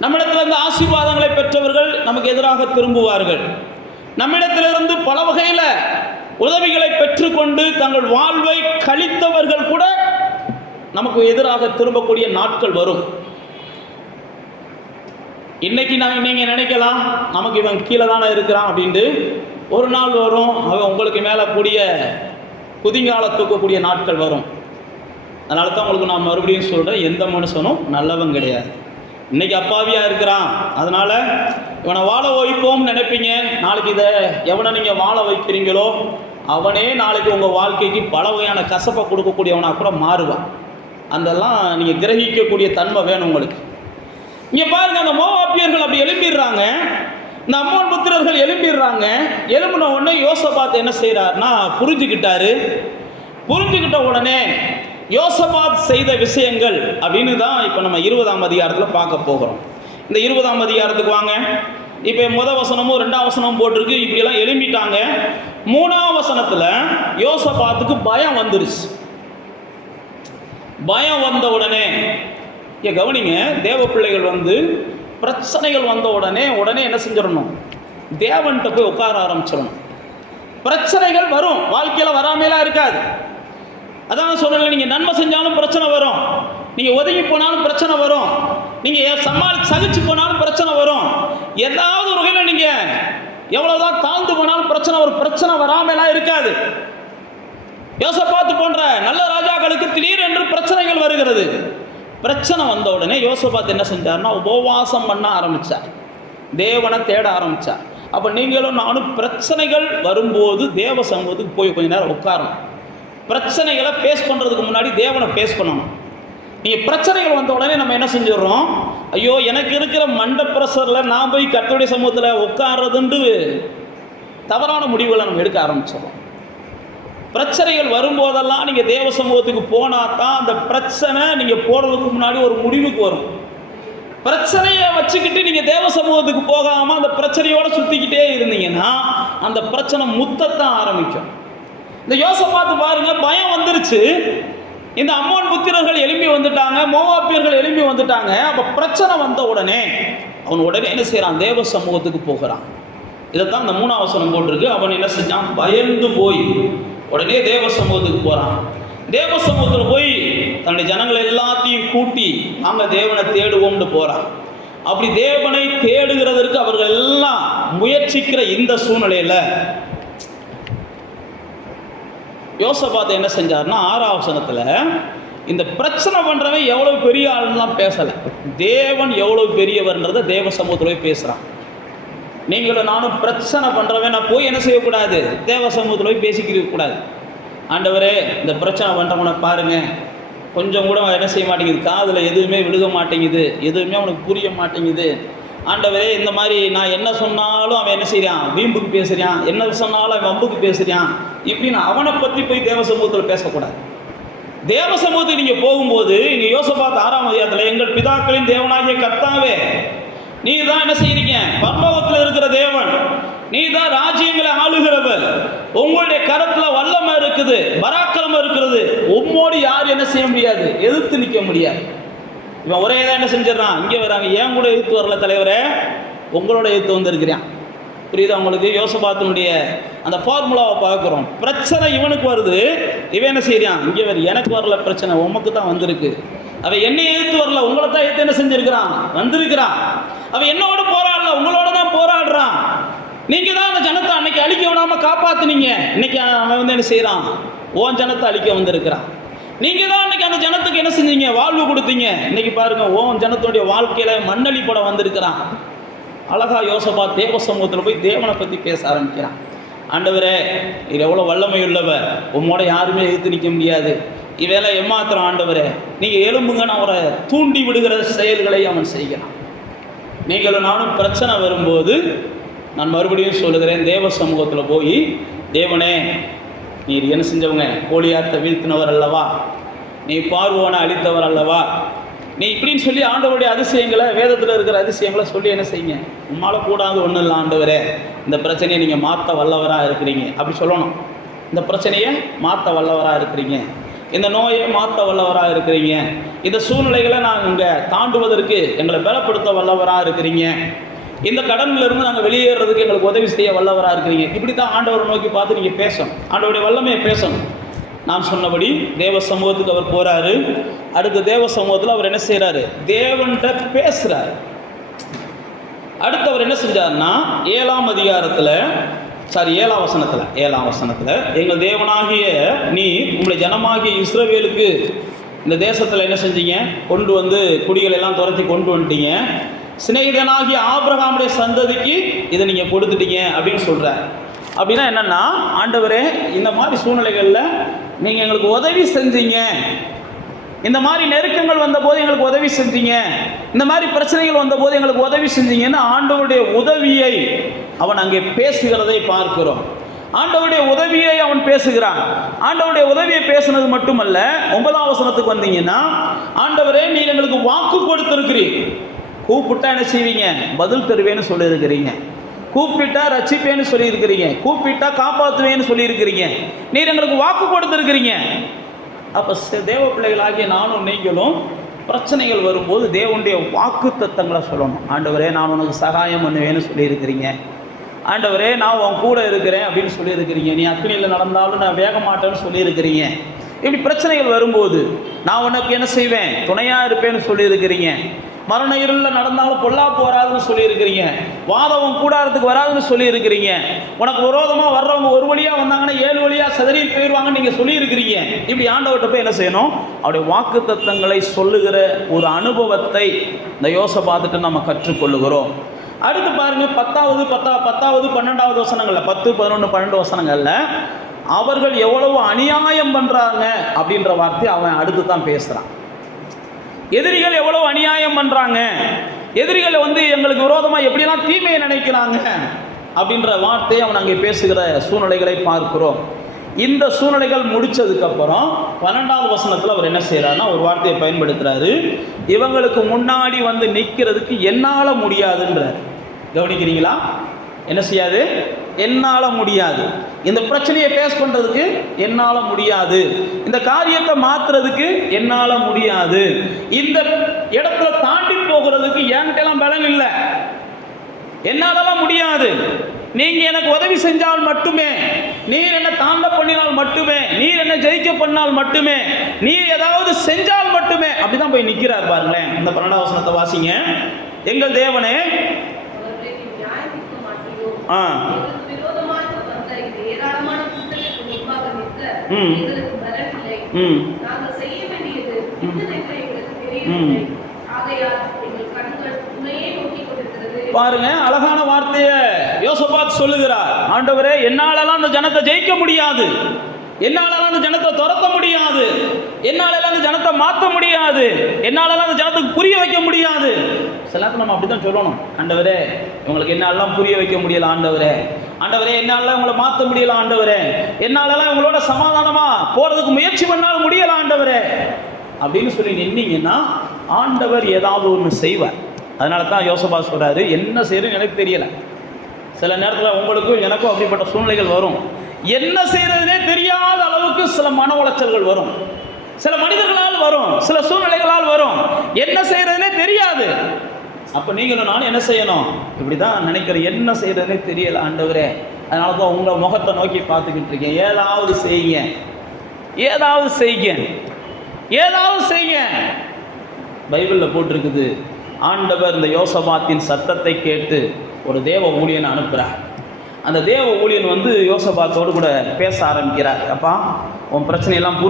நம்மிடத்திலிருந்து ஆசீர்வாதங்களை பெற்றவர்கள் நமக்கு எதிராக திரும்புவார்கள். நம்மிடத்திலிருந்து பல வகையில் உதவிகளை பெற்றுக்கொண்டு தங்கள் வாழ்வை கழித்தவர்கள் கூட நமக்கு எதிராக திரும்பக்கூடிய நாட்கள் வரும். இன்னைக்கு நீங்கள் நினைக்கலாம், நமக்கு இவன் கீழே தானே இருக்கிறான் அப்படின்ட்டு. ஒரு நாள் வரும், அவன் உங்களுக்கு மேலே கூடிய குதிங்கால தூக்கக்கூடிய நாட்கள் வரும். அதனால தான் உங்களுக்கு நான் மறுபடியும் சொல்கிறேன், எந்த மனுஷனும் நல்லவன் கிடையாது. இன்றைக்கி அப்பாவியாக இருக்கிறான், அதனால் இவனை வாழ வைப்போம்னு நினைப்பீங்க. நாளைக்கு இதை எவனை நீங்கள் வாழ வைக்கிறீங்களோ அவனே நாளைக்கு உங்கள் வாழ்க்கைக்கு பல வகையான கசப்பை கொடுக்கக்கூடியவனாக கூட மாறுவான். அதெல்லாம் நீங்கள் கிரகிக்கக்கூடிய தன்மை வேணும் உங்களுக்கு. இங்கே பாருங்கள், அந்த மோவாபியர்கள் அப்படி எழும்பிடுறாங்க, இந்த அம்மோன் புத்திரர்கள் எழும்பிடுறாங்க. எழும்பின உடனே யோசபாத் என்ன செய்கிறார்னா புரிஞ்சுக்கிட்ட உடனே யோசபாத் செய்த விஷயங்கள் அப்படின்னு தான் இப்போ நம்ம 20ஆம் அதிகாரத்தில் பார்க்க போகிறோம். இந்த 20ஆம் அதிகாரத்துக்கு வாங்க. இப்போ முதல் வசனமும் 2ஆம் வசனமும் போட்டிருக்கு. இப்படியெல்லாம் எழும்பிட்டாங்க. 3ஆம் வசனத்தில் யோசபாத்துக்கு பயம் வந்துருச்சு. பயம் வந்த உடனே கவனிங்க, தேவ பிள்ளைகள் பிரச்சனைகள் வந்த உடனே என்ன செஞ்சிடணும், தேவன்கிட்ட போய் உட்கார ஆரம்பிச்சிடணும். பிரச்சனைகள் வரும், வாழ்க்கையில் வராமலாம் இருக்காது. அதான் சொல்கிறேன், நீங்கள் நன்மை செஞ்சாலும் பிரச்சனை வரும், நீங்கள் ஒதுங்கி போனாலும் பிரச்சனை வரும், நீங்கள் சகிச்சு போனாலும் பிரச்சனை வரும். ஏதாவது ஒரு வகையில் நீங்கள் எவ்வளோதான் தாழ்ந்து போனாலும் பிரச்சனை வரும். பிரச்சனை வராமலாம் இருக்காது. யோசபாத்து போன்ற நல்ல ராஜாக்களுக்கு திடீரென்று பிரச்சனைகள் வருகிறது. பிரச்சனை வந்த உடனே யோசபாத் என்ன செஞ்சார்னா உபவாசம் பண்ண ஆரம்பித்தார், தேவனை தேட ஆரம்பித்தார். அப்போ நீங்களும் நானும் பிரச்சனைகள் வரும்போது தேவ சமூகத்துக்கு போய் கொஞ்ச நேரம் உட்காரணும். பிரச்சனைகளை ஃபேஸ் பண்ணுறதுக்கு முன்னாடி தேவனை ஃபேஸ் பண்ணணும். நீங்கள் பிரச்சனைகள் வந்த உடனே நம்ம என்ன செஞ்சிடறோம், ஐயோ எனக்கு இருக்கிற மண்ட ப்ரெஷரில் நான் போய் கர்த்தருடைய சமூகத்தில் உட்கார்றதுண்டு தவறான முடிவுகளை நம்ம எடுக்க ஆரம்பிச்சிடறோம். பிரச்சனைகள் வரும்போதெல்லாம் நீங்கள் தேவ சமூகத்துக்கு போனால் தான் அந்த பிரச்சனை நீங்கள் போகிறதுக்கு முன்னாடி ஒரு முடிவுக்கு வரும். பிரச்சனையை வச்சுக்கிட்டு நீங்கள் தேவ சமூகத்துக்கு போகாமல் அந்த பிரச்சனையோடு சுற்றிக்கிட்டே இருந்தீங்கன்னா அந்த பிரச்சனை முத்தத்தான் ஆரம்பிக்கும். இந்த யோசபாத்து பாருங்க, பயம் வந்துருச்சு. இந்த அம்மோன் புத்திரர்கள் எழும்பி வந்துட்டாங்க, மோவாபியர்கள் எழும்பி வந்துட்டாங்க. அப்போ பிரச்சனை வந்த உடனே அவன் உடனே என்ன செய்கிறான், தேவ சமூகத்துக்கு போகிறான். இதைத்தான் இந்த 3ஆம் வசனம் போட்டிருக்கு. அவன் என்ன செஞ்சான், பயந்து போய் உடனே தேவ சமூகத்துக்கு போகிறான். தேவ சமூகத்தில் போய் தன்னுடைய ஜனங்களை எல்லாத்தையும் கூட்டி நாங்கள் தேவனை தேடுவோம்னு போகிறான். அப்படி தேவனை தேடுகிறதற்கு அவர்கள் எல்லாம் முயற்சிக்கிற இந்த சூழ்நிலையில் யோசபாத் என்ன செஞ்சார்னா 6ஆம் வசனத்தில் இந்த பிரச்சனை பண்ணுறவன் எவ்வளோ பெரிய ஆளுலாம் பேசலை, தேவன் எவ்வளோ பெரியவர்ன்றதை தேவ சமூகத்தில் போய் பேசுகிறான். நீங்களும் நானும் பிரச்சனை பண்ணுறவன் நான் போய் என்ன செய்யக்கூடாது, தேவ சமூகத்தில் போய் பேசிக்க கூடாது. ஆண்டவரே இந்த பிரச்சனை பண்ணுறவனை பாருங்கள், கொஞ்சம் கூட என்ன செய்ய மாட்டேங்குது, காதில் எதுவுமே விழுக மாட்டேங்குது, எதுவுமே அவனுக்கு புரிய மாட்டேங்குது. ஆண்டவரே இந்த மாதிரி நான் என்ன சொன்னாலும் அவன் என்ன செய்கிறான், வீம்புக்கு பேசுகிறான், என்ன சொன்னாலும் அவன் வம்புக்கு பேசுகிறான், இப்படின்னு அவனை பற்றி போய் தேவ சமூகத்தில் பேசக்கூடாது. தேவ சமூகத்துக்கு நீங்கள் போகும்போது இங்கே யோசபாத் 6ஆம் அதிகாரத்தில் எங்கள் பிதாக்களின் தேவனாகிய கர்த்தாவே, நீ தான் என்ன செய்கிறீங்க, பரலோகத்தில் இருக்கிற தேவன், நீ தான் ராஜ்யங்களை ஆளுகிறவர், உங்களுடைய கரத்தில் வல்லமை இருக்குது, பராக்கிரமம் இருக்கிறது, உம்மோடு யார் என்ன செய்ய முடியாது, எதிர்த்து நிற்க முடியாது. இவன் ஒரே தான் என்ன செஞ்சிடறான், இங்கே வராங்க, ஏன் கூட எதிர்த்து வரல தலைவரே, உங்களோட எதிர்த்து வந்திருக்கிறான். புரியுது அவங்களுக்கு? யோசபாத்தினுடைய அந்த ஃபார்முலாவை பார்க்குறோம். பிரச்சனை இவனுக்கு வருது, இவன் என்ன செய்கிறான்? இங்கே வரும், எனக்கு வரல பிரச்சனை, உமக்கு தான் வந்திருக்கு. அவன் என்னை எதிர்த்து வரல, உங்களை தான் எதிர்த்து என்ன செஞ்சிருக்கிறான்? வந்திருக்கிறான். அவன் என்னோட போராடல, உங்களோட தான் போராடுறான். நீங்கள் தான் அந்த ஜனத்தை அன்னைக்கு அழிக்க விடாமல் காப்பாற்றுனீங்க. இன்னைக்கு அவன் வந்து என்ன செய்கிறான்? ஓன் ஜனத்தை அழிக்க வந்திருக்கிறான். நீங்கள் தான் அன்னைக்கு அந்த ஜனத்துக்கு என்ன செஞ்சீங்க? வாழ்வு கொடுத்தீங்க. இன்னைக்கு பாருங்க, ஓன் ஜனத்துடைய வாழ்க்கையில் மண்ணளிப்பட வந்திருக்கிறான். அழகா யோசபாத் தேவ சமூகத்தில் போய் தேவனை பற்றி பேச ஆரம்பிக்கிறான். ஆண்டவரே, இது எவ்வளோ வல்லமை உள்ளவர், உம்மோட யாருமே எதிர்த்து நிற்க முடியாது, இவேளை ஏமாத்திரம் ஆண்டவரே, நீங்கள் எலும்புங்கன்னு அவரை தூண்டி விடுகிற செயல்களை அவன் செய்கிறான். நீங்களும் நானும் பிரச்சனை வரும்போது நான் மறுபடியும் சொல்லுகிறேன், தேவ சமூகத்தில் போய், தேவனே நீர் என்ன செஞ்சவங்க? கோலியாத்தை வீழ்த்தினவர் அல்லவா, நீ பார்வோனை அழித்தவர் அல்லவா, நீ இப்படின்னு சொல்லி ஆண்டவருடைய அதிசயங்களை, வேதத்தில் இருக்கிற அதிசயங்களை சொல்லி என்ன செய்யுங்க? உம்மால் கூடாது ஒன்றும் இல்லை ஆண்டவரே, இந்த பிரச்சனையை நீங்கள் மாற்ற வல்லவராக இருக்கிறீங்க அப்படி சொல்லணும். இந்த பிரச்சனையை மாற்ற வல்லவராக இருக்கிறீங்க, இந்த நோயை மாற்ற வல்லவராக இருக்கிறீங்க, இந்த சூழ்நிலைகளை நாங்கள் இங்கே தாண்டுவதற்கு எங்களை பலப்படுத்த வல்லவராக இருக்கிறீங்க, இந்த கடனிலிருந்து நாங்கள் வெளியேறதுக்கு எங்களுக்கு உதவி செய்ய வல்லவராக இருக்கிறீங்க. இப்படி தான் ஆண்டவரை நோக்கி பார்த்து நீங்கள் பேசணும், ஆண்டவருடைய வல்லமையை பேசணும். நான் சொன்னபடி தேவ சமூகத்துக்கு அவர் போகிறாரு. அடுத்த தேவ சமூகத்தில் அவர் என்ன செய்கிறாரு? தேவன்கிட்ட பேசுகிறார். அடுத்து அவர் என்ன செஞ்சார்னா, 7ஆம் வசனத்தில் எங்கள் தேவனாகிய நீ உங்களுடைய ஜனமாகிய இஸ்ரவேலுக்கு இந்த தேசத்தில் என்ன செஞ்சீங்க? கொண்டு வந்து குடிகள் எல்லாம் துரத்தி கொண்டு வந்துட்டீங்க, சிநேகிதனாகிய ஆபிரகாமுடைய சந்ததிக்கு இதை நீங்கள் கொடுத்துட்டீங்க அப்படின்னு சொல்கிறார். அப்படின்னா என்னென்னா, ஆண்டவரே இந்த மாதிரி சூழ்நிலைகளில் நீங்கள் எங்களுக்கு உதவி செஞ்சீங்க, இந்த மாதிரி நெருக்கங்கள் வந்தபோது எங்களுக்கு உதவி செஞ்சீங்க, இந்த மாதிரி பிரச்சனைகள் வந்தபோது எங்களுக்கு உதவி செஞ்சீங்கன்னு ஆண்டவருடைய உதவியை அவன் அங்கே பேசுகிறதை பார்க்கிறோம். ஆண்டவருடைய உதவியை அவன் பேசுகிறான். ஆண்டவருடைய உதவியை பேசுனது மட்டுமல்ல, 9ஆம் வசனத்துக்கு வந்தீங்கன்னா, ஆண்டவரே நீர் எங்களுக்கு வாக்கு கொடுத்திருக்கிறீர், கூப்பிட்டா என்ன செய்வீங்க? பதில் தருவேன்னு சொல்லியிருக்கிறீங்க, கூப்பிட்டா ரட்சிப்பேன்னு சொல்லியிருக்கிறீங்க, கூப்பிட்டா காப்பாற்றுவேன்னு சொல்லியிருக்கிறீங்க, நீர் எங்களுக்கு வாக்கு கொடுத்துருக்கிறீங்க. அப்போ தேவ பிள்ளைகளாகிய நானும் நீங்களும் பிரச்சனைகள் வரும்போது தேவனுடைய வாக்கு தத்தங்களை சொல்லணும். ஆண்டவரே நான் உனக்கு சகாயம் பண்ணுவேன்னு சொல்லியிருக்கிறீங்க, ஆண்டவரே நான் உன் கூட இருக்கிறேன் அப்படின்னு சொல்லியிருக்கிறீங்க, நீ அக்னியில் நடந்தாலும் நான் வேக மாட்டேன்னு சொல்லியிருக்கிறீங்க. இப்படி பிரச்சனைகள் வரும்போது நான் உனக்கு என்ன செய்வேன்? துணையாக இருப்பேன்னு சொல்லியிருக்கிறீங்க. மரண இருளில் நடந்தாலும் பொல்லாப்பு வராதுன்னு சொல்லியிருக்கிறீங்க, வாதவம் கூடாரத்துக்கு வராதுன்னு சொல்லியிருக்கிறீங்க, உனக்கு விரோதமாக வர்றவங்க ஒரு வழியாக வந்தாங்கன்னா 7 வழியாக சிதறி போயிடுவாங்கன்னு நீங்கள் சொல்லியிருக்கிறீங்க. இப்படி ஆண்டவர்கிட்ட போய் என்ன செய்யணும்? அவருடைய வாக்கு தத்தங்களை சொல்லுகிற ஒரு அனுபவத்தை இந்த யோசபாத்துட்டு நம்ம கற்றுக்கொள்ளுகிறோம். அடுத்து பாருங்க, 10வது 12வது வசனங்களில் 10, 11, 12 வசனங்களில் அவர்கள் எவ்வளவு அநியாயம் பண்ணுறாங்க அப்படின்ற வார்த்தை அவன் அடுத்து தான் பேசுகிறான். எதிரிகள் எவ்வளவு அநியாயம் பண்ணுறாங்க, எதிரிகளை வந்து எங்களுக்கு விரோதமாக எப்படிலாம் தீமையை நினைக்கிறாங்க அப்படின்ற வார்த்தையை அவன் அங்கே பேசுகிற சூழ்நிலைகளை பார்க்கிறோம். இந்த சூழ்நிலைகள் முடித்ததுக்கப்புறம் 12வது வசனத்தில் அவர் என்ன செய்கிறாருன்னா ஒரு வார்த்தையை பயன்படுத்துகிறாரு, இவங்களுக்கு முன்னாடி வந்து நிற்கிறதுக்கு என்னால் முடியாதுன்றார். கவனிக்கிறீங்களா? என்ன செய்யாது? என்னால் முடியாது, இந்த பிரச்சனையை ஃபேஸ் பண்ணுறதுக்கு என்னால் முடியாது, இந்த காரியத்தை மாற்றுறதுக்கு என்னால் முடியாது, இந்த இடத்துல தாண்டி போகிறதுக்கு என்கிட்டலாம் பலன் இல்லை, என்னாலலாம் முடியாது, நீங்கள் எனக்கு உதவி செஞ்சால் மட்டுமே, நீர் என்ன தாண்ட பண்ணினால் மட்டுமே, நீர் என்ன ஜெயிக்க பண்ணால் மட்டுமே, நீர் ஏதாவது செஞ்சால் மட்டுமே, அப்படிதான் போய் நிற்கிறார் பாருங்களேன். இந்த 12வது வசனத்தை வாசிங்க. எங்கள் தேவனே பாருங்க, அழகான வார்த்தையை யோசபாத் சொல்லுகிறார். ஆண்டவரே என்னாலலாம் அந்த ஜனத்தை ஜெயிக்க முடியாது, என்னாலலாம் அந்த ஜனத்தை துரத்த முடியாது, என்னாலலாம் அந்த ஜனத்தை மாற்ற முடியாது, என்னாலலாம் அந்த ஜனத்துக்கு புரிய வைக்க முடியாது. சில நம்ம அப்படி தான் சொல்லணும், ஆண்டவரே இவங்களுக்கு என்னாலலாம் புரிய வைக்க முடியல ஆண்டவரே, ஆண்டவரே என்னாலலாம் இவங்களை மாற்ற முடியல ஆண்டவரே, என்னாலலாம் இவங்களோட சமாதானமாக போகிறதுக்கு முயற்சி பண்ணாலும் முடியல ஆண்டவரே அப்படின்னு சொல்லி நின்னீங்கன்னா ஆண்டவர் ஏதாவது ஒன்று செய்வார். அதனால தான் யோசபாத் சொல்கிறாரு, என்ன செய்யறதுன்னு எனக்கு தெரியலை. சில நேரத்தில் உங்களுக்கும் எனக்கும் அப்படிப்பட்ட சூழ்நிலைகள் வரும், என்ன செய்யறதுனே தெரியாத அளவுக்கு சில மன உளைச்சல்கள் வரும், சில மனிதர்களால் வரும், சில சூழ்நிலைகளால் வரும், என்ன செய்யறதுனே தெரியாது. அப்போ நீங்களும் நானும் என்ன செய்யணும்? இப்படி தான் நினைக்கிறேன், என்ன செய்யறதுனே தெரியல ஆண்டவரே, அதனால தான் உங்கள் முகத்தை நோக்கி பார்த்துக்கிட்டு இருக்கேன். ஏதாவது செய்யுங்க, ஏதாவது செய்யுங்க, ஏதாவது செய்யுங்க. பைபிளில் போட்டிருக்குது, ஆண்டவர் இந்த யோசபாத்தின் சத்தத்தை கேட்டு ஒரு தேவ ஊழியனை அனுப்புகிறார். அந்த தேவ ஊழியன் வந்து யோசபாத்தோடு கூட பேச ஆரம்பிக்கிறார். அப்பா, உன் பிரச்சனையெல்லாம்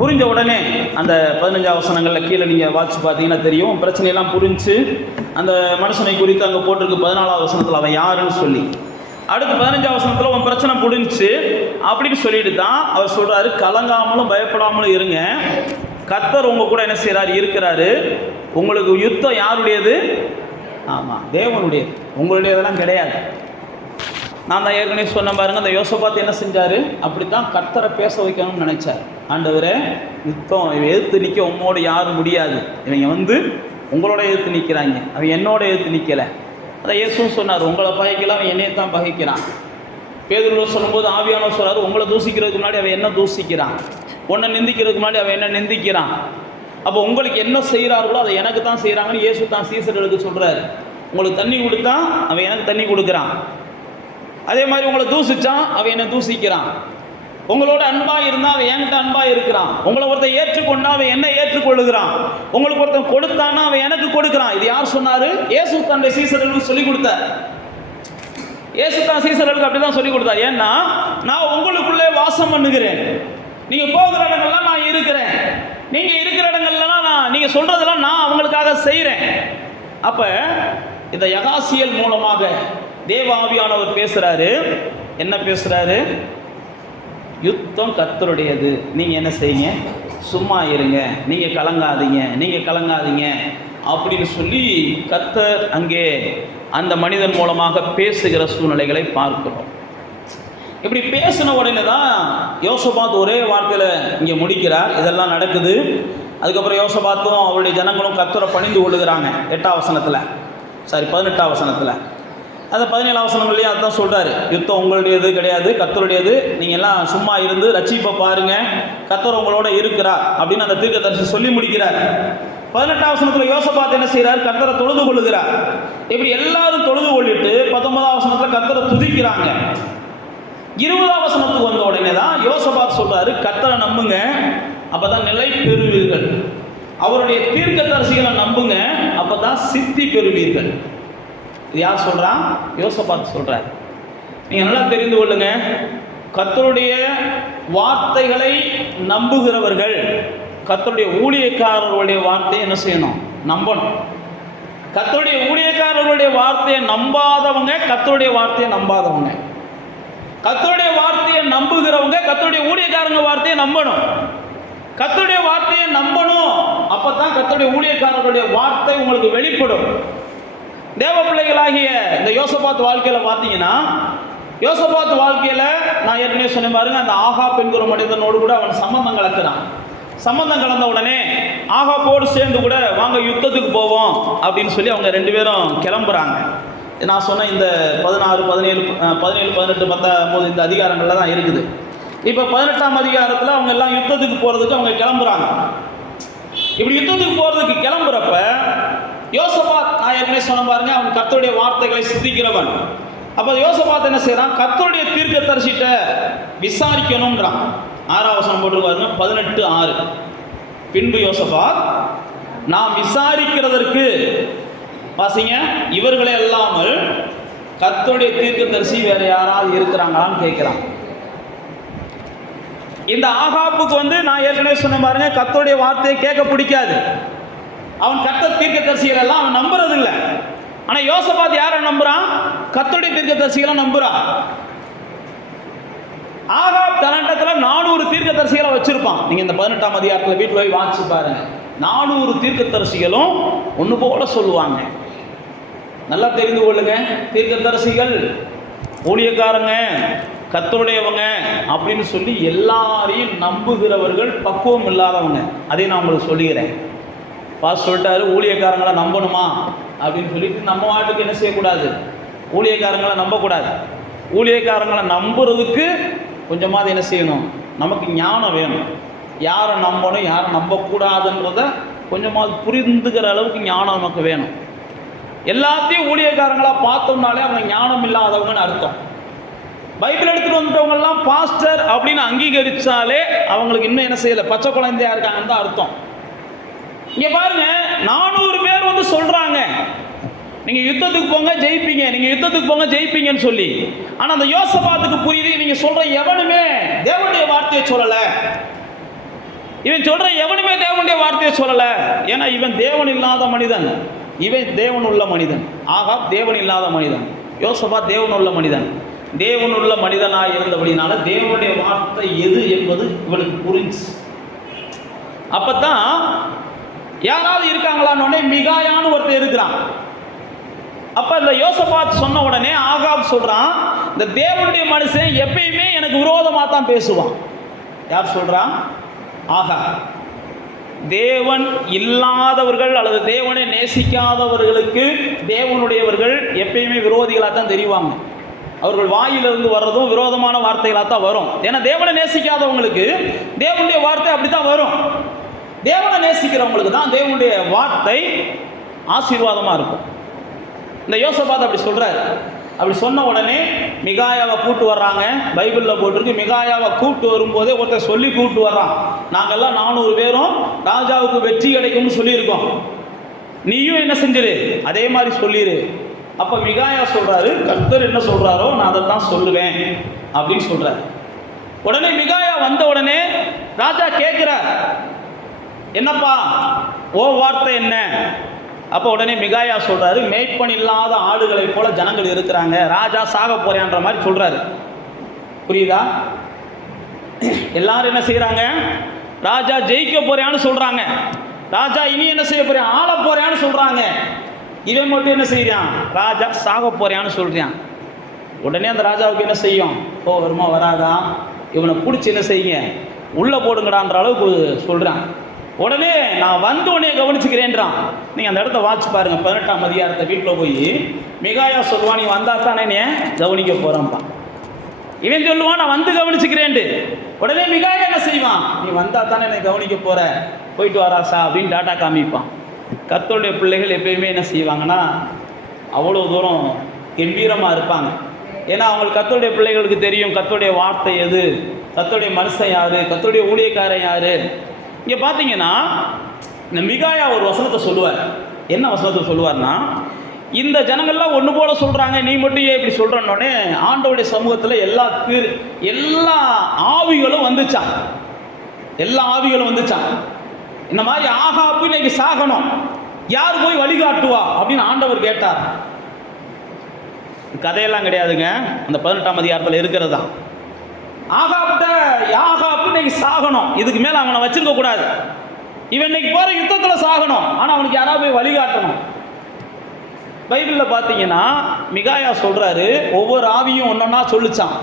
புரிஞ்ச உடனே அந்த 15 வசனங்களில் கீழே நீங்கள் வாட்சி பார்த்தீங்கன்னா தெரியும், பிரச்சனையெல்லாம் புரிஞ்சு அந்த மனுஷனை குறித்து அங்கே போட்டிருக்கு 14வது வசனத்தில் அவன் யாருன்னு சொல்லி. அடுத்து 15வது வசனத்தில் உன் பிரச்சனை புரிஞ்சு அப்படின்னு சொல்லிட்டு தான் அவர் சொல்கிறாரு, கலங்காமலும் பயப்படாமலும் இருங்க, கர்த்தர் உங்கள் கூட என்ன செய்கிறாரு, இருக்கிறாரு. உங்களுக்கு யுத்தம் யாருடையது? ஆமாம், தேவனுடையது, உங்களுடையதெல்லாம் கிடையாது. நான் தான் ஏற்கனவே சொன்ன பாருங்க, அந்த யோசபாத் என்ன செஞ்சார், அப்படித்தான் கர்த்தரை பேச வைக்கணும்னு நினைச்சார். ஆண்டவரே, யுத்தம் எதிர்த்து நிற்க உம்மோடு யாரும் முடியாது, இவங்க வந்து உங்களோட எதிர்த்து நிற்கிறாங்க, அவன் என்னோட எதிர்த்து நிற்கலை. அதை இயேசுவும் சொன்னார், உங்களை பகைக்கலாம், அவன் என்னையை தான் பகைக்கிறான். பேதுரு சொல்லும்போது ஆவியானவர் சொல்றாரு, உங்களை தூசிக்கிறதுக்கு முன்னாடி அவன் என்ன தூசிக்கிறான், உன்னை நிந்திக்கிறதுக்கு முன்னாடி அவன் என்ன நிந்திக்கிறான். அப்போ உங்களுக்கு என்ன செய்கிறார்களோ அதை எனக்கு தான் செய்கிறாங்கன்னு இயேசு தான் சீசர்களுக்கு சொல்கிறாரு. உங்களுக்கு தண்ணி கொடுத்தா அவன் எனக்கு தண்ணி கொடுக்குறான், அதே மாதிரி உங்களை தூசிச்சான் அவன் என்ன தூசிக்கிறான். உங்களோட அன்பாக இருந்தால் அவன் என்கிட்ட அன்பாக இருக்கிறான். உங்களை ஒருத்தன் ஏற்றுக்கொண்டா அவன் என்ன ஏற்றுக்கொள்ளுகிறான். உங்களுக்கு ஒருத்தன் கொடுத்தான்னா அவன் எனக்கு கொடுக்குறான். இது யார் சொன்னார்? இயேசு தன்னுடைய சீசர்களுக்கு சொல்லிக் கொடுத்தார். இயேசு தான் சீசர்களுக்கு அப்படி தான் சொல்லிக் கொடுத்தார். ஏன்னா, நான் உங்களுக்குள்ளே வாசம் பண்ணுகிறேன், நீங்கள் போகிற இடங்கள்லாம் நான் இருக்கிறேன், நீங்கள் இருக்கிற இடங்கள்லாம் நீங்கள் சொல்கிறதெல்லாம் நான் அவங்களுக்காக செய்கிறேன். அப்போ இந்த யகாசியல் மூலமாக தேவாவியானவர் பேசுகிறாரு. என்ன பேசுகிறாரு? யுத்தம் கர்த்தருடையது, நீங்கள் என்ன செய்யுங்க, சும்மா இருங்க, நீங்கள் கலங்காதீங்க அப்படின்னு சொல்லி கர்த்தர் அங்கே அந்த மனிதன் மூலமாக பேசுகிற சூழ்நிலைகளை பார்க்கிறோம். இப்படி பேசின உடனே தான் யோசபாத் ஒரே வார்த்தையில் இங்கே முடிக்கிறார். இதெல்லாம் நடக்குது. அதுக்கப்புறம் யோசபாத்தும் அவருடைய ஜனங்களும் கர்த்தரை பணிந்து கொள்ளுகிறாங்க. 8வது வசனத்தில், 18வது வசனத்தில். அந்த 17வது வசனங்கள்லேயே அதுதான் சொல்கிறாரு, யுத்தம் உங்களுடையது கிடையாது, கர்த்தருடையது, நீங்கள் எல்லாம் சும்மா இருந்து ரட்சிப்பை பாருங்கள், கர்த்தர் உங்களோட இருக்கிறார் அப்படின்னு அந்த தீர்க்கதரிசி சொல்லி முடிக்கிறார். 18வது வசனத்தில் யோசபாத் என்ன செய்கிறார்? கர்த்தரை தொழுது கொள்ளுகிறார். இப்படி எல்லாரும் தொழுது கொள்ளிட்டு 19வது வசனத்தில் கர்த்தரை துதிக்கிறாங்க. 20வது வசனத்துக்கு வந்த உடனே தான் யோசபாத் சொல்கிறாரு, கர்த்தரை நம்புங்க, அப்போ தான் நிலை பெறுவீர்கள். அவருடைய தீர்க்கதரிசிகளை நம்புங்க, அப்போ தான் சித்தி பெறுவீர்கள். இது யார் சொல்கிறான்? யோசபாத் சொல்கிறார். நீங்கள் நல்லா தெரிந்து கொள்ளுங்க, கர்த்தருடைய வார்த்தைகளை நம்புகிறவர்கள் கர்த்தருடைய ஊழியக்காரர்களுடைய வார்த்தையை என்ன செய்யணும்? நம்பணும். கர்த்தருடைய ஊழியக்காரர்களுடைய வார்த்தையை நம்பாதவங்க கர்த்தருடைய வார்த்தையை நம்பாதவங்க. கர்த்தருடைய வார்த்தையை நம்புகிறவங்க கர்த்தருடைய ஊழியக்காரங்க வார்த்தையை நம்பணும். கர்த்தருடைய வார்த்தையை நம்பணும், அப்போ தான் கர்த்தருடைய ஊழியக்காரர்களுடைய வார்த்தை உங்களுக்கு வெளிப்படும். தேவ பிள்ளைகளாகிய இந்த யோசபாத் வாழ்க்கையில் பார்த்தீங்கன்னா, யோசபாத் வாழ்க்கையில் நான் ஏற்கனவே சொன்ன பாருங்க, அந்த ஆகாப் என்கிற மனிதனோடு கூட அவன் சம்பந்தம் கலக்கிறான். சம்பந்தம் கலந்த உடனே ஆகாப்போடு சேர்ந்து கூட வாங்க யுத்தத்துக்கு போவோம் அப்படின்னு சொல்லி அவங்க 2 பேரும் கிளம்புறாங்க. நான் சொன்ன இந்த 16, 17, 18, 19 இந்த அதிகாரங்களில் தான் இருக்குது. இப்போ 18ஆம் அதிகாரத்தில் அவங்க எல்லாம் யுத்தத்துக்கு போகிறதுக்கு அவங்க கிளம்புறாங்க. இப்படி யுத்தத்துக்கு போகிறதுக்கு கிளம்புறப்ப யோசபாத், நான் ஏற்கனவே சொன்ன பாருங்க, அவன் கர்த்தருடைய வார்த்தைகளை சிந்திக்கிறவன். அப்போ யோசபாத் என்ன செய்யறான்? கர்த்தருடைய தீர்க்கதரிசிட்ட விசாரிக்கணும்ன்றான். 6வது வசனம் போட்டுருக்காருங்க, 18:6. பின்பு யோசபாத், நாம் விசாரிக்கிறதற்கு வாசிங்க, இவர்களே அல்லாமல் கர்த்தருடைய தீர்க்கதரிசி வேற யாராவது இருக்கிறாங்களான்னு கேட்கிறான். இந்த ஆகாப்புக்கு வந்து நான் ஏற்கனவே சொன்ன பாருங்க, கர்த்தருடைய வார்த்தையை கேட்க பிடிக்காது. அவன் கர்த்தர் தீர்க்கதரிசிகள் எல்லாம் அவன் நம்புறது இல்லை. ஆனால் யோசபாத் யாரை நம்புறான்? கர்த்தருடைய தீர்க்கதரிசிகளை நம்புறான். ஆகாப் தன்னட்டத்தில் 400 தீர்க்கதரிசிகளை வச்சிருப்பான். நீங்கள் இந்த 18ஆம் அதிகாரத்தில் வீட்டில் போய் வாசிச்சு பாருங்க. 400 தீர்க்கதரிசிகளும் ஒன்று போல சொல்லுவாங்க. நல்லா தெரிந்து கொள்ளுங்க, தீர்க்கதரிசிகள் ஊழியக்காரங்க கர்த்தருடையவங்க அப்படின்னு சொல்லி எல்லாரையும் நம்புகிறவர்கள் பக்குவம் இல்லாதவங்க. அதை நான் உங்களுக்கு சொல்லுகிறேன். பாஸ் சொல்லிட்டாரு, ஊழியக்காரங்களை நம்பணுமா அப்படின்னு சொல்லிட்டு நம்ம வாட்டுக்கு என்ன செய்யக்கூடாது? ஊழியக்காரங்களை நம்பக்கூடாது. ஊழியக்காரங்களை நம்புறதுக்கு கொஞ்சமாவது என்ன செய்யணும்? நமக்கு ஞானம் வேணும். யாரை நம்பணும் யாரை நம்பக்கூடாதுன்றத கொஞ்சமாவது புரிந்துக்கிற அளவுக்கு ஞானம் நமக்கு வேணும். எல்லாத்தையும் ஊழியக்காரங்களா பார்த்தோம்னாலே அவங்க ஞானம் இல்லாதவங்கன்னு அர்த்தம். பைபிள் எடுத்துட்டு வந்துட்டவங்க எல்லாம் பாஸ்டர் அப்படின்னு அங்கீகரிச்சாலே அவங்களுக்கு இன்னும் என்ன செய்யல, பச்சை குழந்தையா இருக்காங்கன்னு தான் அர்த்தம். இங்க பாருங்க, 400 பேர் வந்து சொல்றாங்க நீங்க யுத்தத்துக்கு போங்க ஜெயிப்பீங்க, நீங்க யுத்தத்துக்கு போங்க ஜெயிப்பீங்கன்னு சொல்லி. ஆனா அந்த யோசபாத்துக்கு புரியுது, நீங்க சொல்ற எவனுமே தேவனுடைய வார்த்தையை சொல்லல, இவன் சொல்ற எவனுமே தேவனுடைய வார்த்தையை சொல்லல. ஏன்னா இவன் தேவன் இல்லாத மனிதன், இவன் தேவன் உள்ள மனிதன். ஆகாப் தேவன் இல்லாத மனிதன், யோசபாத் தேவன் உள்ள மனிதன். தேவன் உள்ள மனிதனாக இருந்தபடினால தேவனுடைய வார்த்தை எது என்பது இவனுக்கு புரிஞ்சு. அப்பதான் யாராவது இருக்காங்களான்னு மிகாயான்னு ஒருத்தர் இருக்கிறான். அப்ப இந்த யோசபாத் சொன்ன உடனே ஆகாப் சொல்றான், இந்த தேவனுடைய மனுஷன் எப்பயுமே எனக்கு விரோதமா தான் பேசுவான். யார் சொல்றான்? ஆகாப். தேவன் இல்லாதவர்கள் அல்லது தேவனை நேசிக்காதவர்களுக்கு தேவனுடையவர்கள் எப்பயுமே விரோதிகளாக தான் தெரிவாங்க. அவர்கள் வாயிலிருந்து வர்றதும் விரோதமான வார்த்தைகளாக தான் வரும். ஏன்னா தேவனை நேசிக்காதவங்களுக்கு தேவனுடைய வார்த்தை அப்படி தான் வரும். தேவனை நேசிக்கிறவங்களுக்கு தான் தேவனுடைய வார்த்தை ஆசீர்வாதமாக இருக்கும். இந்த யோசபாத் அப்படி சொல்கிறார். அப்படி சொன்ன உடனே மிகாயாவை கூட்டு வர்றாங்க. பைபிளில் போட்டிருக்கு, மிகாயாவை கூட்டு வரும்போதே ஒருத்தர் சொல்லி கூட்டு வர்றான், நாங்கள்லாம் 400 பேரும் ராஜாவுக்கு வெற்றி கிடைக்கும்னு சொல்லியிருக்கோம், நீயும் என்ன செஞ்சிரு அதே மாதிரி சொல்லிடு. அப்போ மிகாயா சொல்கிறாரு, கர்த்தர் என்ன சொல்கிறாரோ நான் அதை தான் சொல்லுவேன் அப்படின்னு சொல்கிறார். உடனே மிகாயா வந்த உடனே ராஜா கேட்குறார், என்னப்பா ஓ வார்த்தை என்ன? அப்போ உடனே மிகாயா சொல்கிறாரு, மேய்ப்பன் இல்லாத ஆடுகளை போல ஜனங்கள் இருக்கிறாங்க, ராஜா சாக போறேன்ற மாதிரி சொல்கிறாரு. புரியுதா? எல்லாரும் என்ன செய்கிறாங்க, ராஜா ஜெயிக்க போறேன்னு சொல்கிறாங்க, ராஜா இனி என்ன செய்ய போறேன், ஆள போறேன்னு சொல்கிறாங்க. இவன் மட்டும் என்ன செய்கிறான், ராஜா சாக போறேன்னு சொல்கிறான். உடனே அந்த ராஜாவுக்கு என்ன செய்யும், ஓ வருமா வராதா, இவனை பிடிச்சி என்ன செய்யுங்க உள்ளே போடுங்கடான்ற அளவுக்கு சொல்கிறான். உடனே நான் வந்து உடனே கவனிச்சுக்கிறேன்றான். நீங்கள் அந்த இடத்த வாட்சி பாருங்கள், 18ஆம் அதிகாரத்தை வீட்டில் போய் மிகாயா சொல்லுவான், நீ வந்தா தானே நீ கவனிக்க போகிறான்ப்பா. இவன் சொல்லுவான் நான் வந்து கவனிச்சுக்கிறேன்ட்டு. உடனே மிகாயா என்ன செய்வான், நீ வந்தா தானே என்னை கவனிக்க போகிற, போயிட்டு வராசா அப்படின்னு டாட்டா காமிப்பான். கர்த்தருடைய பிள்ளைகள் எப்பயுமே என்ன செய்வாங்கன்னா அவ்வளோ தூரம் கம்பீரமாக இருப்பாங்க. ஏன்னா அவங்களுக்கு கர்த்தருடைய பிள்ளைகளுக்கு தெரியும் கர்த்தருடைய வார்த்தை எது, கர்த்தருடைய மனுஷன் யார், கர்த்தருடைய ஊழியக்காரன் யார். இங்கே பார்த்தீங்கன்னா இந்த மிகாயா ஒரு வசனத்தை சொல்லுவார். என்ன வசனத்தை சொல்லுவார்னா, இந்த ஜனங்கள்லாம் ஒன்று போல சொல்கிறாங்க, நீ மட்டும் ஏன் இப்படி சொல்கிறன்னொடனே ஆண்டவருடைய சமூகத்தில் எல்லா ஆவிகளும் வந்துச்சான், எல்லா ஆவிகளும் வந்துச்சான். இந்த மாதிரி ஆகாப்பு இன்னைக்கு சாகணும், யார் போய் வழிகாட்டுவா அப்படின்னு ஆண்டவர் கேட்டார். கதையெல்லாம் கிடையாதுங்க, அந்த 18ஆம் அதிகாரத்தில் இருக்கிறது தான். ஆகாப்பு இன்னைக்கு சாகணும், இதுக்கு மேலே அவனை வச்சிருக்க கூடாது, இவன் இன்னைக்கு போகிற யுத்தத்தில் சாகணும், ஆனால் அவனுக்கு யாராவது போய் வழிகாட்டணும். பைபிளில் பார்த்தீங்கன்னா மிகாயா சொல்கிறாரு, ஒவ்வொரு ஆவியும் ஒன்றொன்னா சொல்லிச்சான்.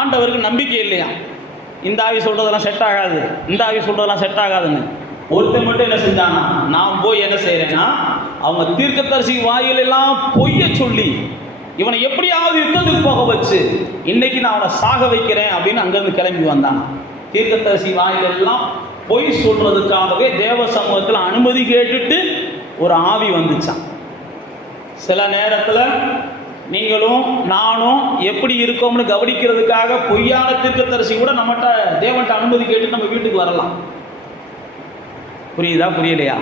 ஆண்டவருக்கு நம்பிக்கை இல்லையா, இந்த ஆவி சொல்கிறதெல்லாம் செட் ஆகாது, இந்த ஆவி சொல்கிறதெல்லாம் செட் ஆகாதுன்னு. ஒருத்தர் மட்டும் என்ன செஞ்சானா, நான் போய் என்ன செய்கிறேன்னா அவங்க தீர்க்கதரிசி வாயிலெல்லாம் பொய்ய சொல்லி இவனை எப்படியாவது யுத்தத்துக்கு போக வச்சு இன்னைக்கு நான் அவனை சாக வைக்கிறேன் அப்படின்னு அங்கேருந்து கிளம்பி வந்தான். தீர்க்கதரிசி வாயிலெல்லாம் பொய் சொல்கிறதுக்காகவே தேவ சமூகத்தில் அனுமதி கேட்டுட்டு ஒரு ஆவி வந்துச்சான். சில நேரத்தில் நீங்களும் நானும் எப்படி இருக்கோம்னு கவனிக்கிறதுக்காக பொய்யான தீர்க்கதரிசி கூட நம்மகிட்ட தேவன்கிட்ட அனுமதி கேட்டு நம்ம வீட்டுக்கு வரலாம். புரியுதா புரியலையா?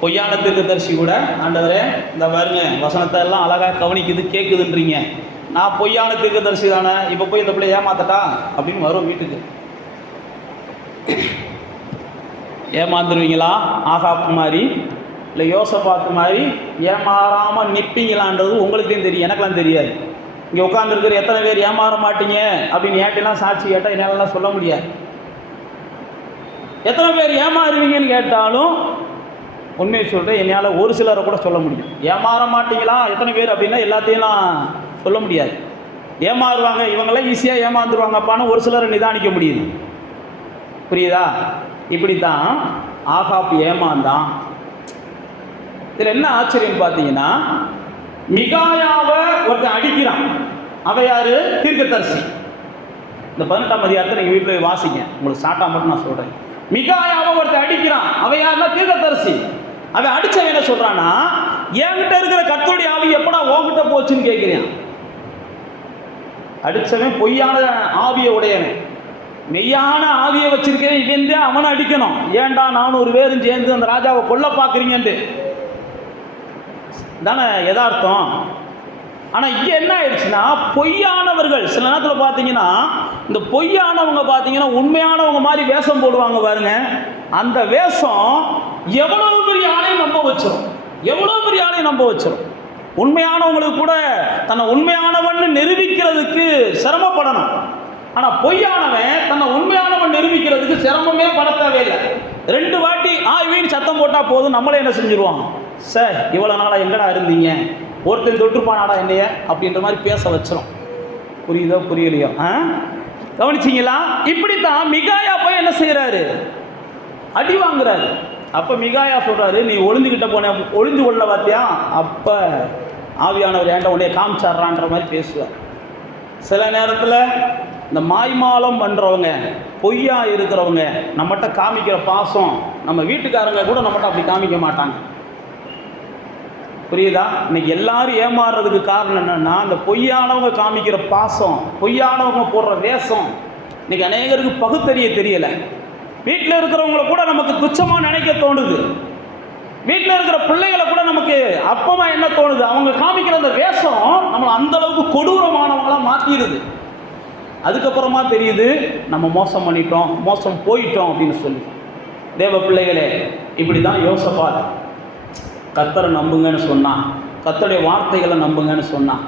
பொய்யான தீர்க்கதரிசி கூட, ஆண்டவரே இந்த பாருங்க வசனத்தை எல்லாம் அழகாக கவனிக்குது கேட்குதுன்றீங்க, நான் பொய்யான தீர்க்கதரிசி தானே, இப்போ போய் இந்த பிள்ளை ஏமாத்தட்டா அப்படின்னு வரும் வீட்டுக்கு. ஏமாந்துருவீங்களா ஆகாப்பு மாதிரி, இல்லை யோசபாத்து மாதிரி ஏமாறாமல் நிற்பீங்களான்றது உங்களுக்கும் தெரியும், எனக்கெல்லாம் தெரியாது. இங்கே உட்காந்துருக்கிற எத்தனை பேர் ஏமாற மாட்டீங்க அப்படின்னு ஏட்டெல்லாம் சாட்சி கேட்டால் என்னாலலாம் சொல்ல முடியாது. எத்தனை பேர் ஏமாறுவீங்கன்னு கேட்டாலும் உண்மையை சொல்கிறேன், என்னால் ஒரு சிலரை கூட சொல்ல முடியும். ஏமாற மாட்டீங்களா எத்தனை பேர் அப்படின்னா எல்லாத்தையும் சொல்ல முடியாது. ஏமாறுவாங்க, இவங்களாம் ஈஸியாக ஏமாந்துருவாங்கப்பான்னு ஒரு சிலரை நிதானிக்க முடியுது. புரியுதா? இப்படி தான் ஆகாப் ஏமாந்தான். இதில் என்ன ஆச்சரியம் பார்த்தீங்கன்னா, மிகாயாவை ஒருத்தன் அடிக்கிறான். அவன் யார்? தீர்க்கதரிசி. இந்த 18ஆம் அதிகாரத்தை நீங்கள் வீட்டில் வாசிங்க, உங்களுக்கு ஷார்ட்டாக மட்டும் நான் சொல்கிறேன். மிகாயாவை ஒருத்தன் அடிக்கிறான். அவன் யாருன்னா தீர்க்கதரிசி. அவன் அடித்தவன் என்ன சொல்கிறான்னா, என்கிட்ட இருக்கிற கர்த்தருடைய ஆவி எப்படா உன்கிட்ட போச்சுன்னு கேட்கிறேன். அடிச்சவன் பொய்யான ஆவியை உடையவன், மெய்யான ஆவியை வச்சிருக்கேன், இவன் தான் அவனை அடிக்கணும். ஏன்டா 400 பேரும் சேர்ந்து அந்த ராஜாவை கொல்ல பார்க்குறீங்கன்ட்டு தானே யதார்த்தம். ஆனால் இங்கே என்ன ஆயிடுச்சுன்னா, பொய்யானவர்கள் சில நேரத்தில் பார்த்தீங்கன்னா, இந்த பொய்யானவங்க பார்த்தீங்கன்னா உண்மையானவங்க மாதிரி வேஷம் போடுவாங்க பாருங்க. அந்த வேஷம் எவ்வளவு பெரிய ஆணையும் நம்ப வச்சிடும், எவ்வளோ பெரிய ஆணையும் நம்ப வச்சிடும். உண்மையானவங்களுக்கு கூட தன்னை உண்மையானவன் நிரூபிக்கிறதுக்கு சிரமப்படணும். ஆனால் பொய்யானவன் தன்னை உண்மையானவன் நிரூபிக்கிறதுக்கு சிரமமே பட தேவையில்லை. 2 வாட்டி ஆவின்னு சத்தம் போட்டால் போதும், நம்மளே என்ன செஞ்சிருவான், சார் இவ்வளோ நாளாக எங்கடா இருந்தீங்க, ஒருத்தன் தொற்றுப்பானாடா என்னைய அப்படின்ற மாதிரி பேச வச்சிடும். புரியுதோ புரியலையோ? கவனிச்சிங்களா? இப்படித்தான் மிகாயா போய் என்ன செய்கிறாரு, அடி வாங்குறாரு. அப்போ மிகாயா சொல்கிறாரு, நீ ஒளிஞ்சுக்கிட்ட போன, ஒளிஞ்சு கொள்ள பார்த்தியா, அப்போ ஆவியானவர் ஏண்ட உடனே காமிச்சாடுறான்ற மாதிரி பேசுவார். சில நேரத்தில் இந்த மாய்மாலம் பண்ணுறவங்க, பொய்யா இருக்கிறவங்க, நம்மகிட்ட காமிக்கிற பாசம் நம்ம வீட்டுக்காரங்க கூட நம்மகிட்ட அப்படி காமிக்க மாட்டாங்க. புரியுதா? இன்னைக்கு எல்லாரும் ஏமாறுறதுக்கு காரணம் என்னென்னா, அந்த பொய்யானவங்க காமிக்கிற பாசம், பொய்யானவங்க போடுற வேஷம் இன்னைக்கு அநேகருக்கு பகுத்தறிய தெரியலை. வீட்டில் இருக்கிறவங்கள கூட நமக்கு துச்சமாக நினைக்க தோணுது. வீட்டில் இருக்கிற பிள்ளைகளை கூட நமக்கு அப்பமாக என்ன தோணுது, அவங்க காமிக்கிற அந்த வேஷம் நம்மளை அந்தளவுக்கு கொடூரமானவங்களாக மாற்றிடுது. அதுக்கப்புறமா தெரியுது நம்ம மோசம் பண்ணிட்டோம், மோசம் போயிட்டோம் அப்படின்னு சொல்லி. தேவ பிள்ளைகளே, இப்படி தான் யோசபாத் கர்த்தரை நம்புங்கன்னு சொன்னான், கர்த்தருடைய வார்த்தைகளை நம்புங்கன்னு சொன்னான்.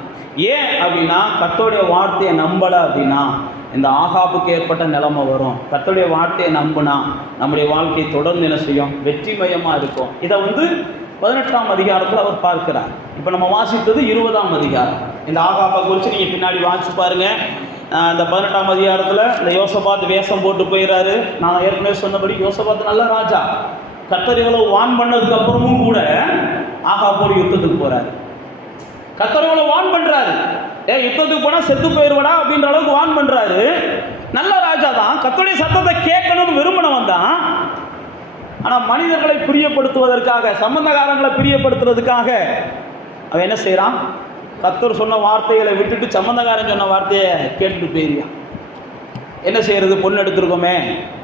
ஏன் அப்படின்னா, கர்த்தருடைய வார்த்தையை நம்பலை அப்படின்னா இந்த ஆகாபுக்கு ஏற்பட்ட நிலைமை வரும். கர்த்தருடைய வார்த்தையை நம்பினா நம்முடைய வாழ்க்கையை தொடர்ந்து என்ன செய்யும், வெற்றிமயமாக இருக்கும். இதை 18ஆம் அதிகாரத்தில் அவர் பார்க்கிறார். இப்போ நம்ம வாசித்தது 20ஆம் அதிகாரம். இந்த ஆகாபை குறித்து நீங்கள் பின்னாடி வாசிச்சு பாருங்கள். இந்த 18ஆம் அதிகாரத்தில் இந்த யோசபாத் வேஷம் போட்டு போயிடறாரு. நான் ஏற்கனவே சொன்னபடி யோசபாத் நல்ல ராஜா. கர்த்தர் இவ்வளவு வான் பண்ணதுக்கு அப்புறமும் கூட ஆகாபோடு யுத்தத்துக்கு போகிறாரு. கர்த்தர் இவ்வளவு வான் பண்ணுறாரு, யுத்தத்துக்கு போனால் செத்து போயிடுவடா அப்படின்ற அளவுக்கு வான் பண்ணுறாரு. நல்ல ராஜா தான், கர்த்தருடைய சத்தத்தை கேட்கணும்னு விரும்பினவன் தான். ஆனால் மனிதர்களை பிரியப்படுத்துவதற்காக, சம்பந்தக்காரங்களை பிரியப்படுத்துறதுக்காக அவன் என்ன செய்கிறான், கர்த்தர் சொன்ன வார்த்தைகளை விட்டுட்டு சம்பந்தக்காரன் சொன்ன வார்த்தையை கேட்டுட்டு போயிருக்கான். என்ன செய்கிறது, பொண்ணு எடுத்துருக்கோமே,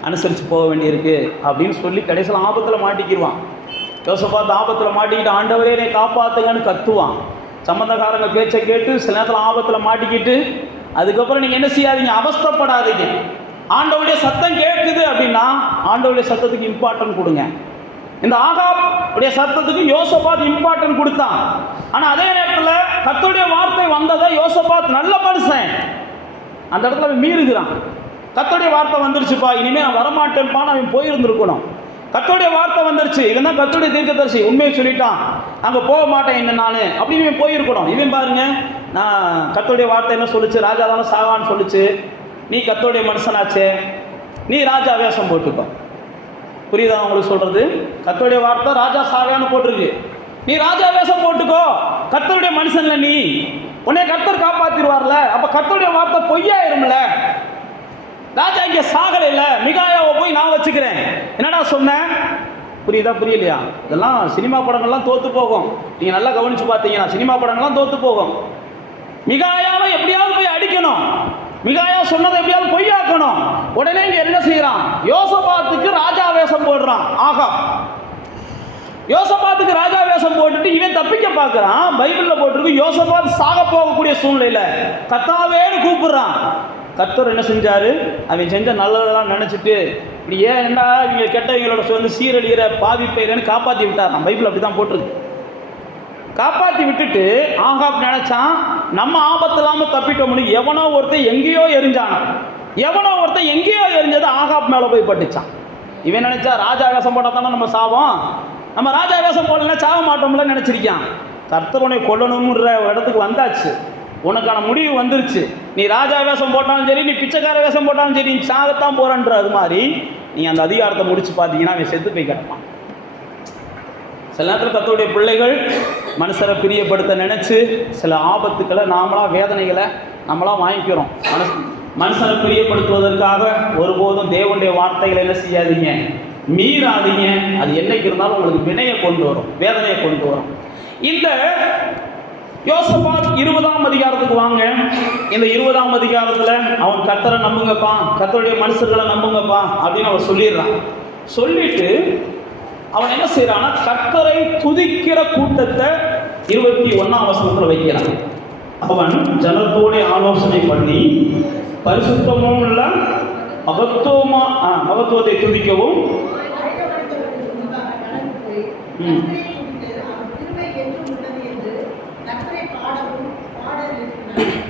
அனுசரித்து போக வேண்டியிருக்கு அப்படின்னு சொல்லி கடைசியில் ஆபத்தில் மாட்டிக்கிடுவான். யோசபாத் ஆபத்தில் மாட்டிக்கிட்டு ஆண்டவரே என்னை காப்பாற்றுங்கன்னு கத்துவான். சம்பந்தக்காரங்க பேச்சை கேட்டு சில நேரத்தில் ஆபத்தில் மாட்டிக்கிட்டு, அதுக்கப்புறம் நீங்கள் என்ன செய்யாதீங்க, அவஸ்தைப்படாதீங்க. ஆண்டவருடைய சத்தம் கேட்குது அப்படின்னா ஆண்டவருடைய சத்தத்துக்கு இம்பார்ட்டன்ட் கொடுங்க. இந்த ஆகாப் உடைய சத்தத்துக்கு யோசபாத் இம்பார்ட்டன்ட் கொடுத்தான். ஆனால் அதே நேரத்தில் கர்த்தருடைய வார்த்தை வந்ததை யோசபாத் நல்ல மனுஷன், அந்த இடத்துல அவன் மீறுகிறான். கர்த்தருடைய வார்த்தை வந்துருச்சுப்பா, இனிமேல் நான் வரமாட்டேன்ப்பான்னு அவன் போயிருந்துருக்கணும். கர்த்தருடைய வார்த்தை வந்துருச்சு, இவன் தான் கர்த்தருடைய தீர்க்கதரிசி, உண்மையை சொல்லிட்டான், அங்கே போக மாட்டேன் என்ன நான் அப்படின்னு இவன் போயிருக்கணும். இவன் பாருங்க, நான் கர்த்தருடைய வார்த்தை என்ன சொல்லிச்சு, ராஜா தானே சாவான்னு சொல்லிச்சு, நீ கர்த்தருடைய மனுஷனாச்சே, நீ ராஜா வேஷம் போட்டுக்கோ. புரியுதா உங்களுக்கு சொல்கிறது? கர்த்தருடைய வார்த்தை ராஜா சாவான்னு போட்டிருக்கு, நீ ராஜா வேஷம் போட்டுக்கோ, கர்த்தருடைய மனுஷன்ல நீ, உன்னை கர்த்தர் காப்பாற்றிடுவார்ல. அப்போ கர்த்தருடைய வார்த்தை பொய்யாயிரும்ல. ராஜா இங்கே சாகலை இல்லை, மிகாயாவை போய் நான் வச்சுக்கிறேன், என்னடா சொன்னேன்? புரியுதா புரியலையா? இதெல்லாம் சினிமா படங்கள்லாம் தோற்று போகும். நீங்கள் நல்லா கவனித்து பார்த்தீங்கன்னா சினிமா படங்கள்லாம் தோற்று போகும். மிகாயாவை எப்படியாவது போய் அடிக்கணும், மிகாயா சொன்னதை எப்படியாவது பொய்யாக்கணும். உடனே இங்கே என்ன செய்கிறான், யோசபாத்துக்கு ராஜா வேஷம் போடுறான். யோசபாத்துக்கு ராஜா வேஷம் போட்டுட்டு இவன் தப்பிக்க பார்க்குறான். பைபிளில் போட்டிருக்கு, யோசபாத் சாக போகக்கூடிய சூழ்நிலையில் கர்த்தாவேன்னு கூப்பிடுறான். கர்த்தர் என்ன செஞ்சார், அவன் செஞ்ச நல்லதெல்லாம் நினச்சிட்டு இப்படி ஏன் என்ன இவங்க கெட்டவங்களோட வந்து சீரழிகிற பாதிப்பைன்னு காப்பாற்றி விட்டாரான். பைபிள் அப்படி தான் போட்டிருக்கு. காப்பாற்றி விட்டுட்டு ஆகாப் நினச்சான் நம்ம ஆபத்து இல்லாமல் தப்பிட்டோம்னு. எவனோ ஒருத்தன் எங்கேயோ எரிஞ்சானா, எவனோ ஒருத்தன் எங்கேயோ எரிஞ்சது ஆகாப் மேலே போய் பட்டுச்சான். இவன் நினச்சா ராஜா வேஷம் போட்டால் தானே நம்ம சாவோம், நம்ம ராஜா வேஷம் போடலன்னா சாக மாட்டோம்ல நினச்சிருக்கான். கர்த்தர் உன்னை கொல்லணும்ன்ற இடத்துக்கு வந்தாச்சு, உனக்கான முடிவு வந்துருச்சு. நீ ராஜா வேஷம் போட்டாலும் சரி, நீ பிச்சைக்கார வேஷம் போட்டாலும் சரி, நீ சாகத்தான் போறன்ற. அது மாதிரி நீ அந்த அதிகாரத்தை முடிச்சு பார்த்தீங்கன்னா அவன் செத்து போய் கிடப்பான். சில நேரத்தில் கர்த்தருடைய பிள்ளைகள் மனுஷரை பிரியப்படுத்த நினச்சி சில ஆபத்துக்களை நாமளாக, வேதனைகளை நம்மளாக வாங்கிக்கிறோம். மனுஷரை பிரியப்படுத்துவதற்காக ஒருபோதும் தேவனுடைய வார்த்தைகளை என்ன செய்யாதீங்க, மீறாதீங்க. அது என்னைக்கு இருந்தாலும் உங்களுக்கு வினையை கொண்டு வரும், வேதனையை கொண்டு வரும். இந்த யோசபாத் 20ஆம் அதிகாரத்துக்கு வாங்க. இந்த 20ஆம் அதிகாரத்தில் அவன் கர்த்தரை நம்புங்கப்பா, கர்த்தருடைய மனுஷர்களை நம்புங்கப்பா அப்படின்னு அவன் சொல்லிடுறான். சொல்லிட்டு அவன் என்ன செய்யறான்னா கர்த்தரை துதிக்கிற கூட்டத்தை 21ஆம் வசனத்தில் வைக்கிறான். அவன் ஜனத்தோட ஆலோசனை பண்ணி பரிசுத்தமும் உள்ள மகத்துவத்தை துதிக்கவும்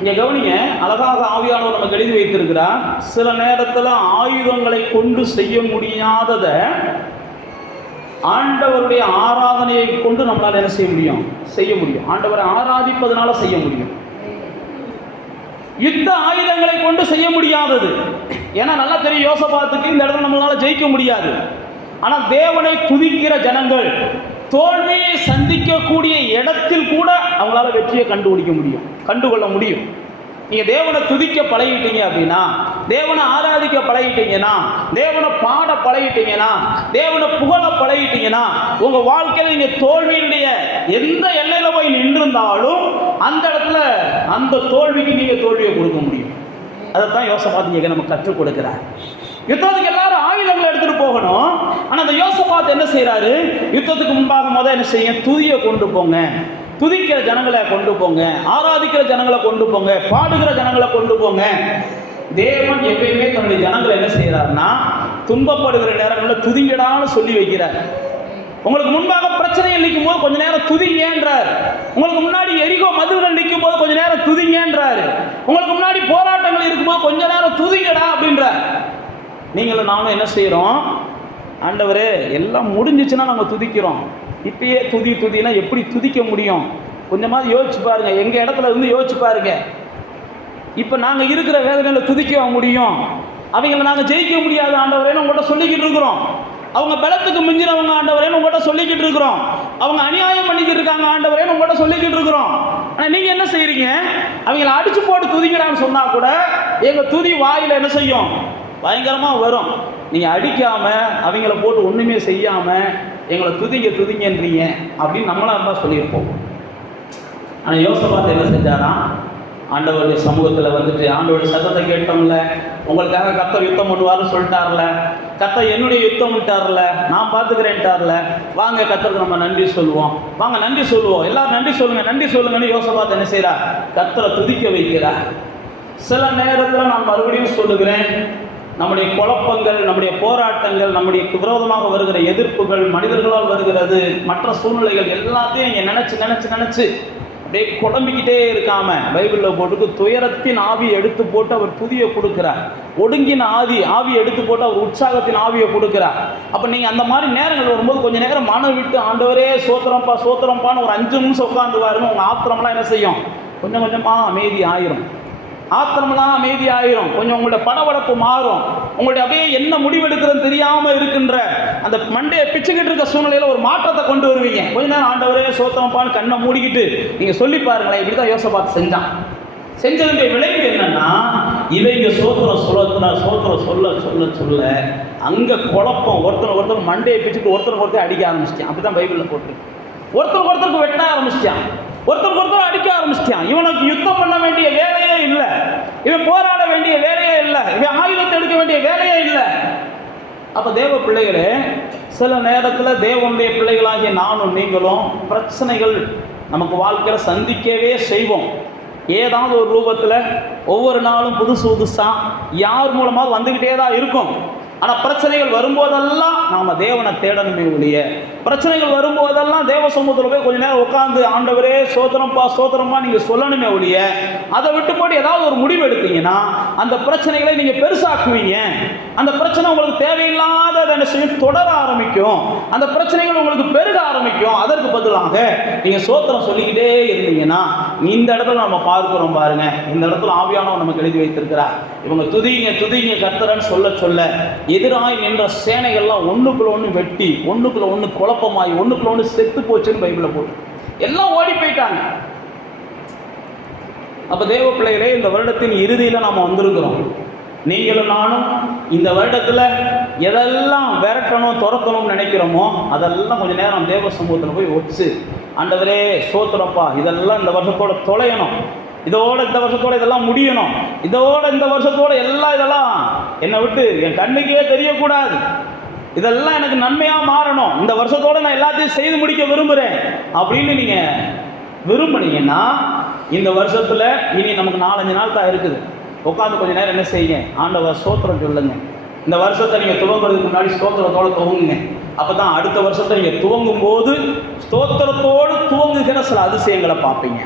இங்க கவனிங்க, அழகாக ஆவியானவர் நமக்கு எழுதி வைத்திருக்கிறார். சில நேரத்தில் ஆயுதங்களை கொண்டு செய்ய முடியாததை ஆண்டவருடைய ஆராதனையை கொண்டு நம்மளால் என்ன செய்ய முடியும்? செய்ய முடியும். ஆண்டவரை ஆராதிப்பதனால செய்ய முடியும். யுத்த ஆயுதங்களை கொண்டு செய்ய முடியாதது. ஏன்னா நல்லா தெரியும் யோசபாத்துக்கு இந்த இடத்துல நம்மளால ஜெயிக்க முடியாது. ஆனால் தேவனை துதிக்கிற ஜனங்கள் தோல்வியை சந்திக்கக்கூடிய இடத்தில் கூட அவங்களால வெற்றியை கண்டுகொள்ள முடியும். நீங்கள் தேவனை துதிக்க பழகிட்டீங்க அப்படின்னா, தேவனை ஆராதிக்க பழகிட்டீங்கன்னா, தேவனை பாட பழகிட்டீங்கன்னா, தேவனை புகழ பழகிட்டீங்கன்னா, உங்கள் வாழ்க்கையில் நீங்கள் தோல்வியினுடைய எந்த எல்லையில் போய் நின்றிருந்தாலும் அந்த இடத்துல அந்த தோல்விக்கு நீங்கள் தோல்வியை கொடுக்க முடியும். அதைத்தான் யோசபாத் நம்ம கற்றுக் கொடுக்கிறார். யுத்தத்துக்கு எல்லாரும் ஆயுதங்களை எடுத்துகிட்டு போகணும். ஆனால் அந்த யோசபாத் என்ன செய்கிறாரு? யுத்தத்துக்கு முன்பாக என்ன செய்ய? துதியை கொண்டு போங்க, துதிக்கிற ஜனங்களை கொண்டு போங்க, ஆராதிக்கிற ஜனங்களை கொண்டு போங்க, பாடுகிற ஜனங்களை கொண்டு போங்க. தேவன் எப்பயுமே தன்னுடைய ஜனங்களை என்ன செய்கிறார்னா துன்பப்படுகிற நேரங்களில் துதிங்கடான்னு சொல்லி வைக்கிறார். உங்களுக்கு முன்பாக பிரச்சனைகள் நிற்கும் போது கொஞ்ச நேரம் துதிங்கன்றார். உங்களுக்கு முன்னாடி எரிகோ மதில்கள் நிற்கும் போது கொஞ்ச நேரம் துதிங்கன்றார். உங்களுக்கு முன்னாடி போராட்டங்கள் இருக்கும்போது கொஞ்ச நேரம் துதிங்கடா அப்படின்றார். நீங்களும் நானும் என்ன செய்கிறோம்? ஆண்டவரே எல்லாம் முடிஞ்சிச்சுன்னா நம்ம துதிக்கிறோம். இப்பயே துதினா எப்படி துதிக்க முடியும்? கொஞ்சமாவது யோசிச்சு பாருங்க. எங்கள் இடத்துல இருந்து யோசிச்சு பாருங்க. இப்போ நாங்கள் இருக்கிற வேதனையில் துதிக்க முடியும், அவங்கள நாங்கள் ஜெயிக்க முடியாது ஆண்டவரேன்னு உங்கள்கிட்ட சொல்லிக்கிட்டு இருக்கிறோம். அவங்க பலத்துக்கு மிஞ்சினவங்க ஆண்டவரேன்னு உங்கள்கிட்ட சொல்லிக்கிட்டு இருக்கிறோம். அவங்க அநியாயம் பண்ணிக்கிட்டு இருக்காங்க ஆண்டவரேன்னு உங்கள்கிட்ட சொல்லிக்கிட்டு இருக்கிறோம். ஆனால் நீங்கள் என்ன செய்கிறீங்க? அவங்கள அடிச்சு போட்டு துதிக்கிறான்னு சொன்னால் கூட எங்கள் துதி வாயில் என்ன செய்யும்? பயங்கரமாக வரும். நீங்கள் அடிக்காமல் அவங்கள போட்டு ஒன்றுமே செய்யாமல் எங்களை துதிங்கன்றீங்க அப்படின்னு நம்மளாக இருந்தால் சொல்லியிருப்போம். ஆனால் யோசபாத் என்ன செஞ்சாராம்? ஆண்டவருடைய சமூகத்தில் வந்துட்டு ஆண்டவருடைய சத்தத்தை கேட்டோம்ல, உங்களுக்காக கர்த்தர் யுத்தம் பண்ணுவார்னு சொல்லிட்டார்ல, கர்த்தர் என்னுடைய யுத்தம் விட்டார்ல, நான் பார்த்துக்கிறேன்ட்டார்ல, வாங்க கர்த்தருக்கு நம்ம நன்றி சொல்லுவோம், வாங்க நன்றி சொல்லுவோம், எல்லாரும் நன்றி சொல்லுங்கன்னு யோசபாத் என்ன செய்கிறார்? கர்த்தரை துதிக்க வைக்கிறார். சில நேரத்தில் நான் மறுபடியும் சொல்லுகிறேன், நம்முடைய குழப்பங்கள், நம்முடைய போராட்டங்கள், நம்முடைய விரோதமாக வருகிற எதிர்ப்புகள், மனிதர்களால் வருகிறது, மற்ற சூழ்நிலைகள் எல்லாத்தையும் இங்கே நினச்சி அப்படியே குழம்பிக்கிட்டே இருக்காம பைபிளில் போட்டுக்கு துயரத்தின் ஆவியை எடுத்து போட்டு அவர் துதியை கொடுக்கிறார். ஒடுங்கின ஆவியை எடுத்து போட்டு அவர் உற்சாகத்தின் ஆவியை கொடுக்கிறார். அப்போ நீங்கள் அந்த மாதிரி நேரங்கள் வரும்போது கொஞ்சம் நேரம் மனம் விட்டு ஆண்டவரே சோத்திரம்பான்னு ஒரு 5 நிமிஷம் உட்காந்து பாருங்க. உங்கள் ஆத்திரம்லாம் என்ன செய்யும்? கொஞ்சம் கொஞ்சமாக அமைதி ஆயிரும். ஆத்திரம்லாம் அமைதி ஆயிரும். கொஞ்சம் உங்களுடைய படபடப்பு மாறும். உங்களுடைய அப்படியே என்ன முடிவெடுக்கிறதுன்னு தெரியாமல் இருக்கின்ற அந்த மண்டையை பிச்சுக்கிட்டு இருக்க சூழ்நிலையில் ஒரு மாற்றத்தை கொண்டு வருவீங்க. கொஞ்ச நேரம் ஆண்டவரே சோத்திரம்பான்னு கண்ணை மூடிக்கிட்டு நீங்கள் சொல்லி பாருங்களேன். இப்படி தான் யோசபாத் செஞ்சதுடைய விளைவு என்னன்னா, இவங்க சோத்திரம் சொல்ல அங்கே குழப்பம். ஒருத்தர் மண்டையை பிச்சுட்டு ஒருத்தருக்கு அடிக்க ஆரம்பிச்சிட்டான். அப்படி தான் பைபிளில் போட்டுருக்கு. ஒருத்தருக்கு வெட்ட ஆரம்பிச்சிட்டான், ஒருத்தர் அடிக்க ஆரம்பிச்சிட்டான். இவனுக்கு யுத்தம் பண்ண வேண்டிய வேலையே இல்லை, இவன் போராட வேண்டிய வேலையே இல்லை, இவன் ஆயுதத்தை எடுக்க வேண்டிய வேலையே இல்லை. அப்போ தேவ பிள்ளைகளே, சில நேரத்தில் தேவனுடைய பிள்ளைகளாகிய நானும் நீங்களும் பிரச்சனைகள் நமக்கு வாழ்க்கையில் சந்திக்கவே செய்வோம். ஏதாவது ஒரு ரூபத்தில் ஒவ்வொரு நாளும் புதுசாக யார் மூலமாக வந்துக்கிட்டே தான் இருக்கும். ஆனால் பிரச்சனைகள் வரும்போதெல்லாம் நாம் தேவனை தேடணுமே ஒழிய, பிரச்சனைகள் வரும்போதெல்லாம் தேவ சமூகத்தில் போய் கொஞ்சம் நேரம் உட்காந்து ஆண்டவரே சோத்திரம்பா நீங்கள் சொல்லணுமே ஒழிய, அதை விட்டு போட்டு ஏதாவது ஒரு முடிவு எடுத்தீங்கன்னா அந்த பிரச்சனைகளை நீங்கள் பெருசாக்குவீங்க. அந்த பிரச்சனை உங்களுக்கு தேவையில்லாத என்ன செய்யும்? தொடர ஆரம்பிக்கும். அந்த பிரச்சனைகள் உங்களுக்கு பெருக ஆரம்பிக்கும். அதற்கு பதிலாக நீங்கள் சோத்திரம் சொல்லிக்கிட்டே இருந்தீங்கன்னா, இந்த இடத்துல நம்ம பார்க்கிறோம் பாருங்க, இந்த இடத்துல ஆவியானவர் நமக்கு எழுதி வைத்திருக்கிறார். இவங்க துதிங்க கர்த்தரன்னு சொல்ல எதிராய் நின்ற சேனைகள்லாம் ஒன்றுக்குள்ள ஒன்று வெட்டி, ஒன்றுக்குள்ள ஒன்று குழப்பமாகி, ஒன்றுக்குள்ள ஒன்று செத்து போச்சுன்னு பைபிளில் போட்டு எல்லாம் ஓடி போயிட்டாங்க. அப்போ தேவ பிள்ளைகளே, இந்த வருடத்தின் இறுதியில் நாம் வந்திருக்கிறோம். நீங்களும் நானும் இந்த வருடத்தில் எதெல்லாம் விரட்டணும் துரத்தணும்னு நினைக்கிறோமோ அதெல்லாம் கொஞ்சம் நேரம் தேவ சமூகத்தில் போய் வச்சு ஆண்டவரே சோத்திரப்பா, இதெல்லாம் இந்த வருஷத்தோட தொலையணும், இதோட இந்த வருஷத்தோட இதெல்லாம் முடியணும், இதோட இந்த வருஷத்தோட இதெல்லாம் என்னை விட்டு என் கண்ணுக்கே தெரியக்கூடாது, இதெல்லாம் எனக்கு நன்மையாக மாறணும், இந்த வருஷத்தோடு நான் எல்லாத்தையும் செய்து முடிக்க விரும்புகிறேன் அப்படின்னு நீங்கள் விரும்புனீங்கன்னா, இந்த வருஷத்தில் இனி நமக்கு 4-5 நாள் தான் இருக்குது. உட்காந்து கொஞ்சம் நேரம் என்ன செய்யுங்க, ஆண்டவர் ஸ்தோத்திரம் சொல்லுங்க. இந்த வருஷத்தை நீங்கள் துவங்குறதுக்கு முன்னாடி ஸ்தோத்திரத்தோடு துவங்குங்க. அப்போ தான் அடுத்த வருஷத்தை நீங்கள் துவங்கும் போது ஸ்தோத்திரத்தோடு துவங்குகிற சில அதிசயங்களை பார்ப்பீங்க.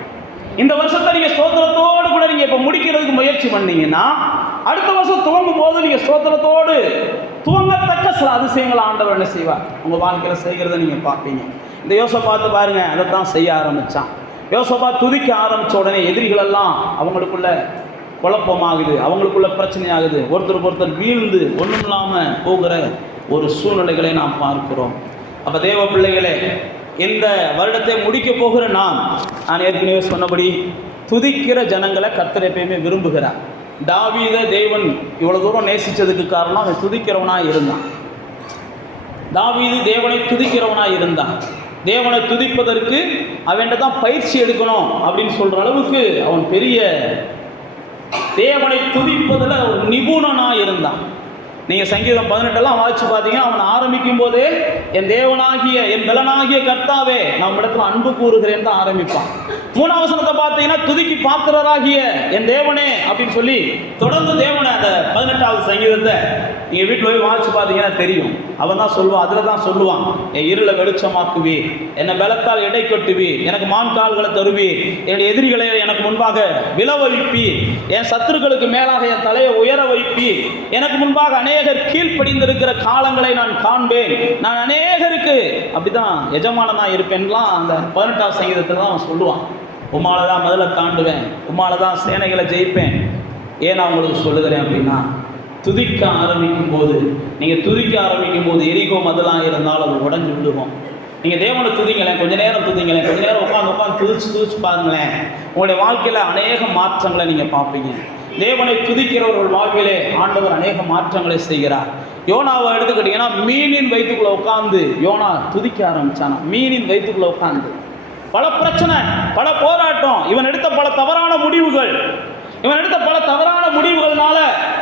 இந்த வருஷத்தை நீங்கள் ஸ்தோத்திரத்தோடு கூட நீங்கள் இப்போ முடிக்கிறதுக்கு முயற்சி பண்ணீங்கன்னா, அடுத்த வருஷம் துவங்கும் போது நீங்கள் ஸ்தோத்திரத்தோடு துவங்கத்தக்க சில அதிசயங்களை ஆண்டவர் என்ன செய்வார் உங்கள் வாழ்க்கையில் செய்கிறத நீங்கள் பார்ப்பீங்க. இந்த யோசபாத்தை பாருங்க, அதை தான் செய்ய ஆரம்பித்தான். யோசபாத் துதிக்க ஆரம்பித்த உடனே எதிரிகளெல்லாம் அவங்களுக்குள்ள குழப்பமாகுது, அவங்களுக்குள்ள பிரச்சனை ஆகுது, ஒருத்தருக்கு ஒருத்தர் வீழ்ந்து ஒன்றும் இல்லாமல் போகிற ஒரு சூழ்நிலைகளை நாம் பார்க்கிறோம். அப்போ தேவ பிள்ளைகளே, இந்த வருடத்தை முடிக்க போகிற நான் ஏற்கனவே சொன்னபடி துதிக்கிற ஜனங்களை கர்த்தர் எப்பயுமே விரும்புகிறார். தாவீதை தேவன் இவ்வளோ தூரம் நேசித்ததுக்கு காரணம் அவன் துதிக்கிறவனாக இருந்தான். தாவீது தேவனை துதிக்கிறவனாக இருந்தான். தேவனை துதிப்பதற்கு அவன்கிட்ட தான் பயிற்சி எடுக்கணும் அப்படின்னு சொல்கிற அளவுக்கு அவன் பெரிய தேவனை துதிப்பதில் ஒரு நிபுணனாக இருந்தான். நீங்கள் சங்கீதம் 18 வாசிச்சு பார்த்தீங்கன்னா, அவன் ஆரம்பிக்கும் போதே என் தேவனாகிய என் பலனாகிய கர்த்தாவே நான் இடத்துல அன்பு கூறுகிறேன் தான் ஆரம்பிப்பான். 3ஆம் வசனத்தை பார்த்தீங்கன்னா, துதிக்கு பாத்திரராகிய என் தேவனே அப்படின்னு சொல்லி தொடர்ந்து தேவனை அந்த 18வது சங்கீதத்தை நீங்கள் வீட்டில் போய் வாசிச்சு பார்த்தீங்கன்னா தெரியும். அவன் தான் சொல்லுவான், அதில் தான் சொல்லுவான், என் இருளை வெளிச்சமாக்குவீர், என்னை பலத்தால் எடை கொட்டுவீர், எனக்கு மான் கால்களை தருவீர், என்னுடைய எதிரிகளை எனக்கு முன்பாக விழ வைப்பீர், என் சத்துருக்களுக்கு மேலாக என் தலையை உயர வைப்பீர், எனக்கு முன்பாக அநேகர் கீழ்ப்படிந்திருக்கிற காலங்களை நான் காண்பேன், நான் அநேகருக்கு அப்படிதான் எஜமானனாக இருப்பேன்லாம் அந்த 18ஆம் சங்கீதத்தில் தான் அவன் சொல்லுவான். உம்மால தான் முதல்ல தாண்டுவேன், உம்மால தான் சேனைகளை ஜெயிப்பேன். ஏன் நான் உங்களுக்கு சொல்லுகிறேன் அப்படின்னா, துதிக்க ஆரம்பிக்கும் போது நீங்கள் துதிக்க ஆரம்பிக்கும் போது எரிகோ மதலாக இருந்தாலும் அது உடஞ்சி விடுவோம். நீங்கள் தேவனை துதிங்களேன், கொஞ்சம் நேரம் துதிங்களேன், கொஞ்சம் நேரம் உட்காந்து துதிச்சு பாருங்களேன், உங்களுடைய வாழ்க்கையில் அநேக மாற்றங்களை நீங்கள் பார்ப்பீங்க. தேவனை துதிக்கிறவர்கள் வாழ்விலே ஆண்டவர் அநேக மாற்றங்களை செய்கிறார். யோனாவை எடுத்துக்கிட்டிங்கன்னா, மீனின் வயிற்றுக்குள்ளே உட்காந்து யோனா துதிக்க ஆரம்பித்தானா. மீனின் வயிற்றுக்குள்ளே உட்காந்து பல பிரச்சனை, பல போராட்டம், இவன் எடுத்த பல தவறான முடிவுகள்னால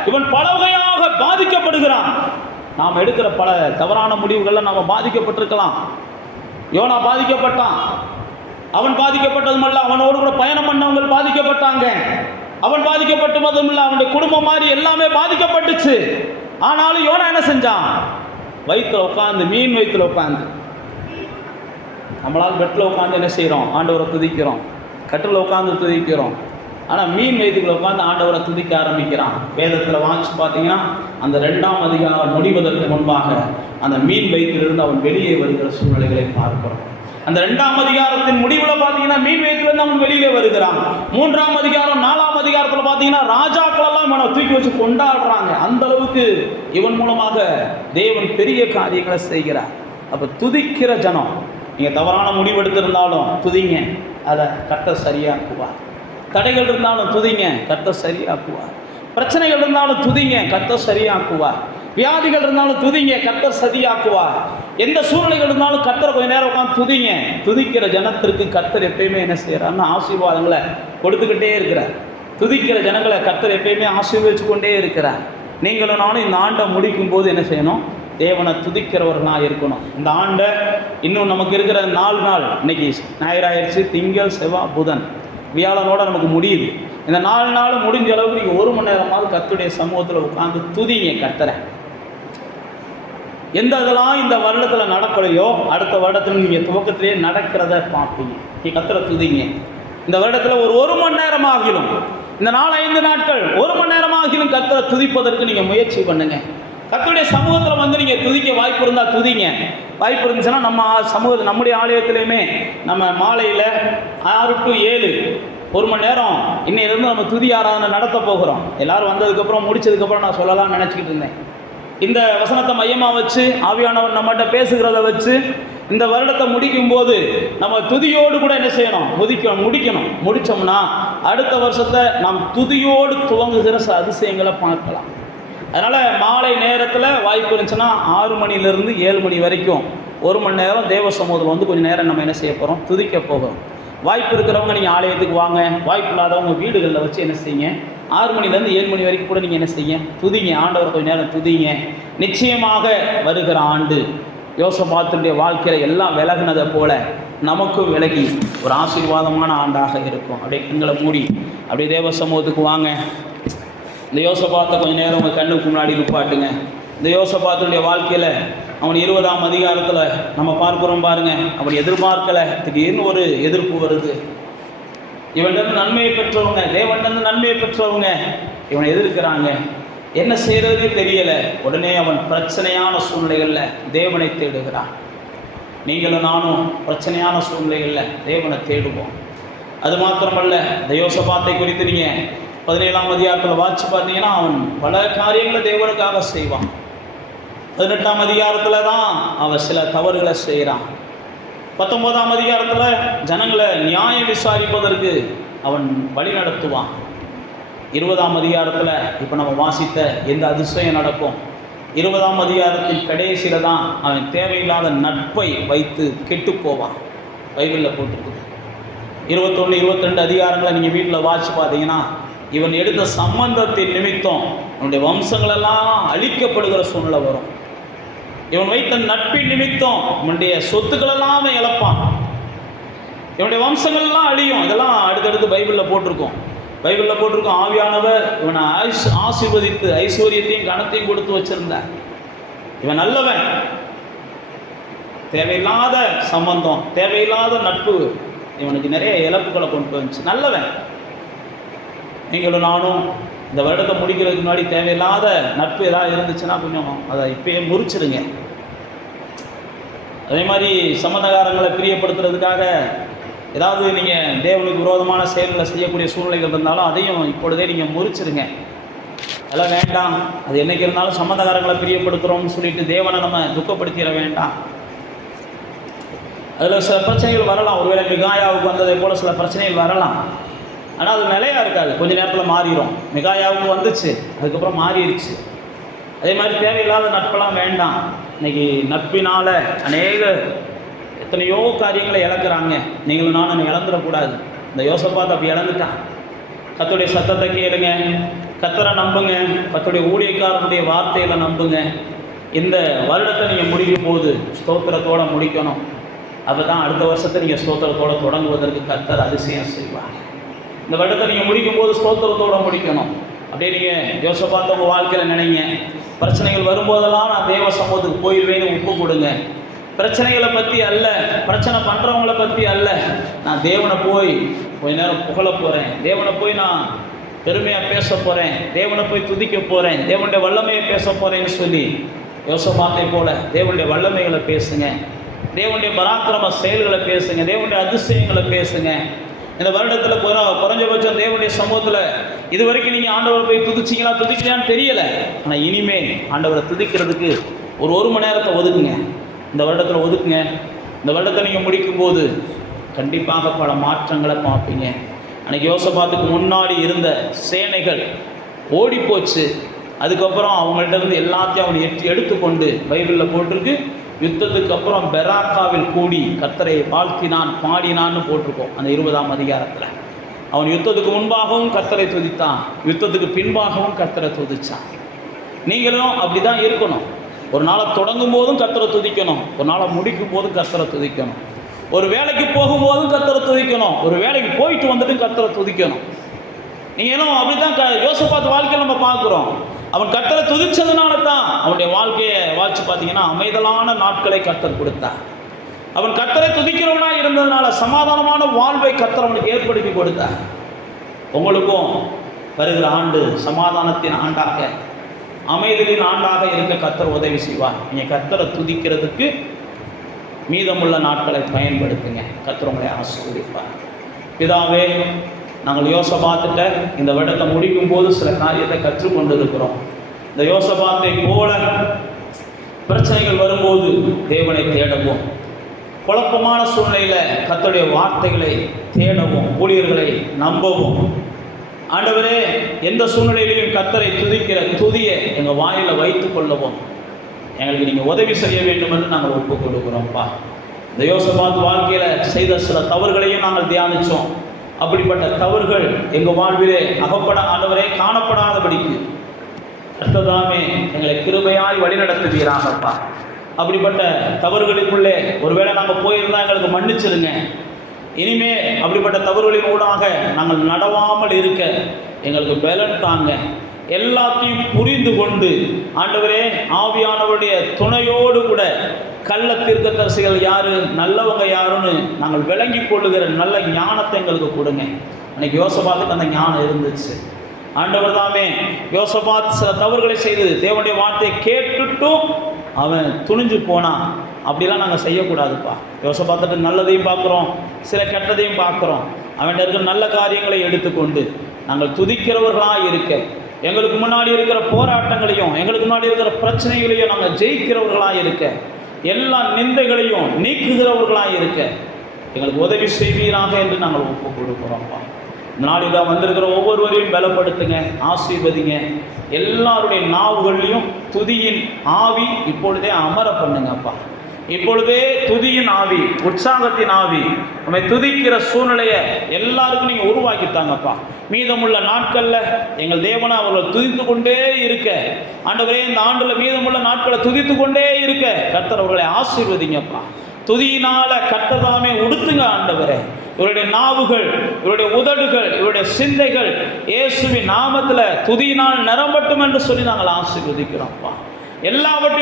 இவன் பல வகையாக பாதிக்கப்படுகிறான். நாம் எடுக்கிற பல தவறான முடிவுகளில் நாம் பாதிக்கப்பட்டிருக்கலாம். யோனா பாதிக்கப்பட்டான். அவன் பாதிக்கப்பட்டதுமல்ல, அவனோடு கூட பயணம் பண்ணவங்க பாதிக்கப்பட்டாங்க. அவன் பாதிக்கப்பட்டதும் இல்லை, அவனுடைய குடும்பம் மாதிரி எல்லாமே பாதிக்கப்பட்டுச்சு. ஆனாலும் யோனா என்ன செஞ்சான்? வயிற்றில் உட்காந்து, மீன் வயிற்றில் உட்காந்து. நம்மளால் பெட்டில் உட்காந்து என்ன செய்கிறோம்? ஆண்டவரை துதிக்கிறோம். கட்டில் உட்காந்து துதிக்கிறோம். ஆனால் மீன் வயிற்றுக்குள்ள உட்காந்து ஆண்டவரை துதிக்க ஆரம்பிக்கிறான். வேதத்தில் வாசிச்சு பார்த்தீங்கன்னா, அந்த 2ஆம் அதிகாரம் முடிவதற்கு முன்பாக அந்த மீன் வயிற்றிலிருந்து அவன் வெளியே வருகிற சூழ்நிலைகளை பார்க்கிறோம். அந்த 2ஆம் அதிகாரத்தின் முடிவில் பார்த்தீங்கன்னா, மீன் வயிற்றிலிருந்து அவன் வெளியிலே வருகிறான். 3ஆம் அதிகாரம் 4ஆம் அதிகாரத்தில் பார்த்தீங்கன்னா, ராஜாக்களெல்லாம் இவனை தூக்கி வச்சு கொண்டாடுறாங்க. அந்த அளவுக்கு இவன் மூலமாக தேவன் பெரிய காரியங்களை செய்கிறார். அப்போ துதிக்கிற ஜனம், நீங்கள் தவறான முடிவெடுத்திருந்தாலும் துதிங்க, அதை கர்த்தர் சரியாக்குவார். தடைகள் இருந்தாலும் துதிங்க, கர்த்தர் சரியாக்குவார். பிரச்சனைகள் இருந்தாலும் துதிங்க, கர்த்தர் சரியாக்குவார். வியாதிகள் இருந்தாலும் துதிங்க, கர்த்தர் சரியாக்குவார். எந்த சூழ்நிலைகள் இருந்தாலும் கர்த்தரை கொஞ்சம் நேரம் உட்காந்து துதிங்க. துதிக்கிற ஜனத்திற்கு கர்த்தர் எப்பயுமே என்ன செய்கிறார்னா ஆசீர்வாதங்களை கொடுத்துக்கிட்டே இருக்கிறார். துதிக்கிற ஜனங்களை கர்த்தர் எப்பயுமே ஆசீர்வதிச்சு கொண்டே இருக்கிறார். நீங்களும் நானும் இந்த ஆண்டை முடிக்கும் போது என்ன செய்யணும்? தேவனை துதிக்கிறவர்களாக இருக்கணும். இந்த ஆண்டை இன்னும் நமக்கு இருக்கிற 4 நாள், இன்னைக்கு ஞாயிறாயிருச்சு, திங்கள், செவ்வாய், புதன், வியாழனோட நமக்கு முடியுது. இந்த 4 நாள் முடிஞ்ச அளவுக்கு நீங்கள் 1 மணி நேரமாவது கர்த்தருடைய சமூகத்தில் உட்காந்து துதிங்க கர்த்தரை. எந்த இதெல்லாம் இந்த வருடத்தில் நடக்கலையோ அடுத்த வருடத்தில் நீங்கள் துவக்கத்திலே நடக்கிறத பார்ப்பீங்க. நீ கர்த்தரை துதிங்க. இந்த வருடத்தில் ஒரு 1 மணி நேரம் ஆகிலும், இந்த 4-5 நாட்கள் 1 மணி நேரம் ஆகிலும் கர்த்தரை துதிப்பதற்கு நீங்கள் முயற்சி பண்ணுங்க. கர்த்தருடைய சமூகத்தில் வந்து நீங்கள் துதிக்க வாய்ப்பு இருந்தால் துதிங்க. வாய்ப்பு இருந்துச்சுன்னா நம்ம சமூகத்தில், நம்முடைய ஆலயத்திலையுமே நம்ம மாலையில் 6 to 7 1 மணி நேரம் இன்னையிலிருந்து நம்ம துதி ஆராதனை நடத்த போகிறோம். எல்லோரும் வந்ததுக்கப்புறம் முடிச்சதுக்கப்புறம் நான் சொல்லலாம்னு நினச்சிக்கிட்டு இருந்தேன். இந்த வசனத்தை மையமாக வச்சு ஆவியானவர் நம்மகிட்ட பேசுகிறத வச்சு இந்த வருடத்தை முடிக்கும்போது நம்ம துதியோடு கூட என்ன செய்யணும்? முடிக்கணும். முடித்தோம்னா அடுத்த வருஷத்தை நாம் துதியோடு துவங்குகிற அதிசயங்களை பார்க்கலாம். அதனால் மாலை நேரத்தில் வாய்ப்பு இருந்துச்சுன்னா 6 மணிலேருந்து 7 மணி வரைக்கும் 1 மணி நேரம் தேவ சமூகத்தில் வந்து கொஞ்சம் நேரம் நம்ம என்ன செய்ய போகிறோம், துதிக்க போகிறோம். வாய்ப்பு இருக்கிறவங்க நீங்கள் ஆலயத்துக்கு வாங்க, வாய்ப்பு இல்லாதவங்க வீடுகளில் வச்சு என்ன செய்யுங்க, 6 மணிலேருந்து 7 மணி வரைக்கும் கூட நீங்கள் என்ன செய்யுங்க, துதிங்க, ஆண்டவர் கொஞ்சம் நேரம் துதிங்க. நிச்சயமாக வருகிற ஆண்டு யோசபாத்துடைய வாழ்க்கையில் எல்லாம் விலகினதை போல நமக்கும் விலகி ஒரு ஆசீர்வாதமான ஆண்டாக இருக்கும். அப்படியே கண்களை மூடி அப்படியே தேவ சமூகத்துக்கு வாங்க. இந்த யோசபாத்தை கொஞ்சம் நேரம் உங்கள் கண்ணுக்கு முன்னாடி நிப்பாட்டுங்க. இந்த யோசபாத்துடைய வாழ்க்கையில் அவன் 20ஆம் அதிகாரத்தில் நம்ம பார்க்குறோம் பாருங்க. அவன் எதிர்பார்க்கலை, திடீர்னு ஒரு எதிர்ப்பு வருது. இவன்கிட்ட நன்மையை பெற்றவங்க, தேவன்கிட்ட நன்மையை பெற்றவங்க இவனை எதிர்க்கிறாங்க. என்ன செய்யறதுன்னு தெரியலை. உடனே அவன் பிரச்சனையான சூழ்நிலைகளில் தேவனை தேடுகிறான். நீங்களும் நானும் பிரச்சனையான சூழ்நிலைகளில் தேவனை தேடுவோம். அது மாத்திரமல்ல, இந்த யோசபாத்தை குறித்து நீங்கள் 17ஆம் அதிகாரத்தில் வாட்சி பார்த்தீங்கன்னா அவன் பல காரியங்களை தேவனுக்காக செய்வான். 18ஆம் அதிகாரத்தில் தான் அவன் சில தவறுகளை செய்கிறான். 19ஆம் அதிகாரத்தில் ஜனங்களை நியாயம் விசாரிப்பதற்கு அவன் வழி நடத்துவான். 20ஆம் அதிகாரத்தில் இப்போ நம்ம வாசித்த எந்த அதிசயம் நடக்கும். 20ஆம் அதிகாரத்தின் கடைசியில் தான் அவன் தேவையில்லாத நட்பை வைத்து கெட்டு போவான். பைபிளில் போட்டிருக்குது. 21, 22 அதிகாரங்களை நீங்கள் வீட்டில் வாட்சி பார்த்தீங்கன்னா இவன் எடுத்த சம்பந்தத்தின் நிமித்தம் அவனுடைய வம்சங்களெல்லாம் அழிக்கப்படுகிற சூழ்நிலை வரும். இவன் வைத்த நட்பின் நிமித்தம் இவனுடைய சொத்துக்களெல்லாம் இழப்பான். இவனுடைய வம்சங்கள்லாம் அழியும். இதெல்லாம் அடுத்தடுத்து பைபிளில் போட்டிருக்கோம். ஆவியானவர் இவனை ஆசீர்வதித்து ஐஸ்வர்யத்தையும் கனத்தையும் கொடுத்து வச்சிருந்தார். இவன் நல்லவன். தேவையில்லாத சம்பந்தம், தேவையில்லாத நட்பு இவனுக்கு நிறைய இழப்புகளை கொண்டு வந்துச்சு. நல்லவன். நீங்களும் நானும் இந்த வருடத்தை முடிக்கிறதுக்கு முன்னாடி தேவையில்லாத நட்பு ஏதாவது இருந்துச்சுன்னா கொஞ்சம் அதை இப்பயே முறிச்சிடுங்க. அதே மாதிரி சம்மந்தகாரங்களை பிரியப்படுத்துறதுக்காக ஏதாவது நீங்கள் தேவனுக்கு விரோதமான செயல்களை செய்யக்கூடிய சூழ்நிலைகள் இருந்தாலும் அதையும் இப்பொழுதே நீங்கள் முறிச்சிடுங்க. அதெல்லாம் வேண்டாம். அது என்றைக்கு இருந்தாலும் சம்மந்தகாரங்களை பிரியப்படுத்துகிறோம்னு சொல்லிட்டு தேவனை நம்ம துக்கப்படுத்திட வேண்டாம். அதில் சில பிரச்சனைகள் வரலாம். ஒருவேளை மிகாயாவுக்கு வந்ததை போல் சில பிரச்சனைகள் வரலாம். ஆனால் அது நிலையாக இருக்காது. கொஞ்சம் நேரத்தில் மாறிடும். மிகாயாவுக்கு வந்துச்சு, அதுக்கப்புறம் மாறிடுச்சு. அதே மாதிரி தேவையில்லாத நட்பெல்லாம் வேண்டாம். இன்றைக்கி நட்பினால் எத்தனையோ காரியங்களை இழக்கிறாங்க. நீங்களும் நானும் இழந்துடக்கூடாது. இந்த யோசபாத் அப்படி இழந்துட்டான். கர்த்தருடைய சத்தத்தை கேளுங்க, கர்த்தரை நம்புங்க, கர்த்தருடைய ஊழியக்காரனுடைய வார்த்தைகளை நம்புங்க. இந்த வருடத்தை நீங்கள் முடிக்கும் போது ஸ்தோத்திரத்தோடு முடிக்கணும். அப்போ தான் அடுத்த வருஷத்தை நீங்கள் ஸ்தோத்திரத்தோடு தொடங்குவதற்கு கர்த்தர் அதிசயம் செய்வார். இந்த வருடத்தை நீங்கள் முடிக்கும் போது ஸ்தோத்திரத்தோடு முடிக்கணும். அப்படியே நீங்கள் யோசபாத் உங்கள் வாழ்க்கையில் நினைங்க. பிரச்சனைகள் வரும்போதெல்லாம் நான் தேவ சமூகத்துக்கு போயிடுவேன்னு ஒப்பு கொடுங்க. பிரச்சனைகளை பற்றி அல்ல, பிரச்சனை பண்ணுறவங்கள பற்றி அல்ல. நான் தேவனை போய் கொஞ்ச நேரம் புகழ போகிறேன், தேவனை போய் நான் பெருமையாக பேச போகிறேன், தேவனை போய் துதிக்க போகிறேன், தேவனுடைய வல்லமையை பேச போகிறேன்னு சொல்லி யோசபாத்தை போல தேவனுடைய வல்லமைகளை பேசுங்க, தேவனுடைய பராக்கிரம செயல்களை பேசுங்க, தேவனுடைய அதிசயங்களை பேசுங்க. இந்த வருடத்தில் குறைஞ்சபட்சம் தேவனுடைய சமூகத்தில் இது வரைக்கும் நீங்கள் ஆண்டவரை போய் துதிக்கலான்னு தெரியலை. ஆனால் இனிமேல் ஆண்டவரை துதிக்கிறதுக்கு ஒரு மணி நேரத்தை ஒதுக்குங்க. இந்த வருடத்தில் ஒதுக்குங்க. இந்த வருடத்தை நீங்கள் முடிக்கும்போது கண்டிப்பாக பல மாற்றங்களை பார்ப்பீங்க. அன்றைக்கி யோசபாத்துக்கு முன்னாடி இருந்த சேனைகள் ஓடிப்போச்சு. அதுக்கப்புறம் அவங்கள்ட்ட இருந்து எல்லாத்தையும் அவன் எடுத்துக்கொண்டு பைபிளில் போட்டிருக்கு. யுத்தத்துக்கு அப்புறம் பெராக்காவில் கூடி கர்த்தரை வாழ்த்தினான், பாடினான்னு போட்டிருக்கோம் அந்த 20ஆம் அதிகாரத்தில். அவன் யுத்தத்துக்கு முன்பாகவும் கர்த்தரை துதித்தான், யுத்தத்துக்கு பின்பாகவும் கர்த்தரை துதித்தான். நீங்களும் அப்படி தான் இருக்கணும். ஒரு நாளை தொடங்கும் போதும் கர்த்தரை துதிக்கணும், ஒரு நாளை முடிக்கும் போதும் கர்த்தரை துதிக்கணும், ஒரு வேலைக்கு போகும்போதும் கர்த்தரை துதிக்கணும், ஒரு வேலைக்கு போயிட்டு வந்துட்டு கர்த்தரை துதிக்கணும். நீங்களும் அப்படி தான் யோசபாத் வாழ்க்கையை நம்ம பார்க்குறோம். அவன் கர்த்தரை துதிச்சதுனால தான் அவனுடைய வாழ்க்கையை வாட்சி பார்த்தீங்கன்னா அமைதலான நாட்களை கர்த்தர் கொடுத்தார். அவன் கர்த்தரை துதிக்கிறவனா இருந்ததுனால சமாதானமான வாழ்வை கர்த்தர் அவனுக்கு ஏற்படுத்தி கொடுத்தார். உங்களுக்கும் வருகிற ஆண்டு சமாதானத்தின் ஆண்டாக, அமைதியின் ஆண்டாக இருக்க கர்த்தர் உதவி செய்வார். நீங்கள் கர்த்தரை துதிக்கிறதுக்கு மீதமுள்ள நாட்களை பயன்படுத்துங்க. கர்த்தர் உங்களை ஆசீர்வதிப்பார். பிதாவே, நாங்கள் யோசபாத்திட்ட இந்த வருடத்தை முடிக்கும் போது சில காரியத்தை கற்றுக்கொண்டு இருக்கிறோம். இந்த யோசபாத்தை போல பிரச்சனைகள் வரும்போது தேவனை தேடவும், குழப்பமான சூழ்நிலையில் கர்த்தருடைய வார்த்தைகளை தேடவும், ஊழியர்களை நம்பவும், ஆண்டவரே, எந்த சூழ்நிலையிலையும் கர்த்தரை துதிக்கிற துதியை எங்கள் வாயில் வைத்துக் கொள்ளவும் எங்களுக்கு நீங்கள் உதவி செய்ய வேண்டும் என்று நாங்கள் ஒப்புக் கொடுக்குறோம்ப்பா. இந்த யோசபாத் வாழ்க்கையில் செய்த சில தவறுகளையும் நாங்கள் தியானித்தோம். அப்படிப்பட்ட தவறுகள் எங்கள் வாழ்விலே ஆண்டவரே காணப்படாதபடிக்கு கர்த்ததாமே எங்களை கிருபையாய் வழிநடத்துவீராகப்பா. அப்படிப்பட்ட தவறுகளுக்குள்ளே ஒருவேளை நாங்கள் போயிருந்தால் எங்களுக்கு மன்னிச்சிருங்க. இனிமே அப்படிப்பட்ட தவறுகளின் ஊடாக நாங்கள் நடவாமல் இருக்க எங்களுக்கு பலன் தாங்க. எல்லாத்தையும் புரிந்து கொண்டு ஆண்டவரே, ஆவியானவருடைய துணையோடு கூட கள்ள தீர்க்கதரிசிகள் யாரு, நல்லவங்க யாருன்னு நாங்கள் விளங்கி கொள்ளுகிற நல்ல ஞானத்தை எங்களுக்கு கொடுங்க. அன்னைக்கு யோசபாத்துக்கு அந்த ஞானம் இருந்துச்சு. ஆண்டவர் தாமே யோசபாத் சில தவறுகளை செய்தது, தேவனுடைய வார்த்தையை கேட்டுட்டும் அவன் துணிஞ்சு போனான். அப்படிலாம் நாங்கள் செய்யக்கூடாதுப்பா. யோசபாத்துக்கு நல்லதையும் பார்க்குறோம், சில கெட்டதையும் பார்க்குறோம். அவன்கிட்ட இருக்கிற நல்ல காரியங்களை எடுத்துக்கொண்டு நாங்கள் துதிக்கிறவர்களாக இருக்க, எங்களுக்கு முன்னாடி இருக்கிற போராட்டங்களையும் எங்களுக்கு முன்னாடி இருக்கிற பிரச்சனைகளையும் நாங்கள் ஜெயிக்கிறவர்களாக இருக்க, எல்லா நிந்தைகளையும் நீக்குகிறவர்களாக இருக்க எங்களுக்கு உதவி செய்வீராக என்று நாங்கள் ஒப்புக் கொடுக்குறோம்ப்பா. நாளில் வந்திருக்கிற ஒவ்வொருவரையும் பலப்படுத்துங்க, ஆசீர்வதிங்க. எல்லாருடைய நாவுகள்லையும் துதியின் ஆவி இப்பொழுதே அமர பண்ணுங்கப்பா. இப்பொழுதே துதியின் ஆவி, உற்சாகத்தின் ஆவி, நம்ம துதிக்கிற சூழ்நிலையை எல்லாருக்கும் நீங்கள் உருவாக்கித்தாங்கப்பா. மீதமுள்ள நாட்களில் எங்கள் தேவனை அவர்கள் துதித்து கொண்டே இருக்க, ஆண்டவரே இந்த ஆண்டில் மீதமுள்ள நாட்களை துதித்து கொண்டே இருக்க கர்த்தர் அவர்களை ஆசீர்வதிங்கப்பா. துதியினால கர்த்தர் தாமே உடுத்துங்க ஆண்டவரே. இவருடைய நாவுகள், இவருடைய உதடுகள், இவருடைய சிந்தைகள் இயேசுவின் நாமத்தில் துதியினால் நிரம்பட்டும் என்று சொல்லி நாங்கள் ஆசீர்வதிக்கிறோம்ப்பா. எல்லாவற்றையும்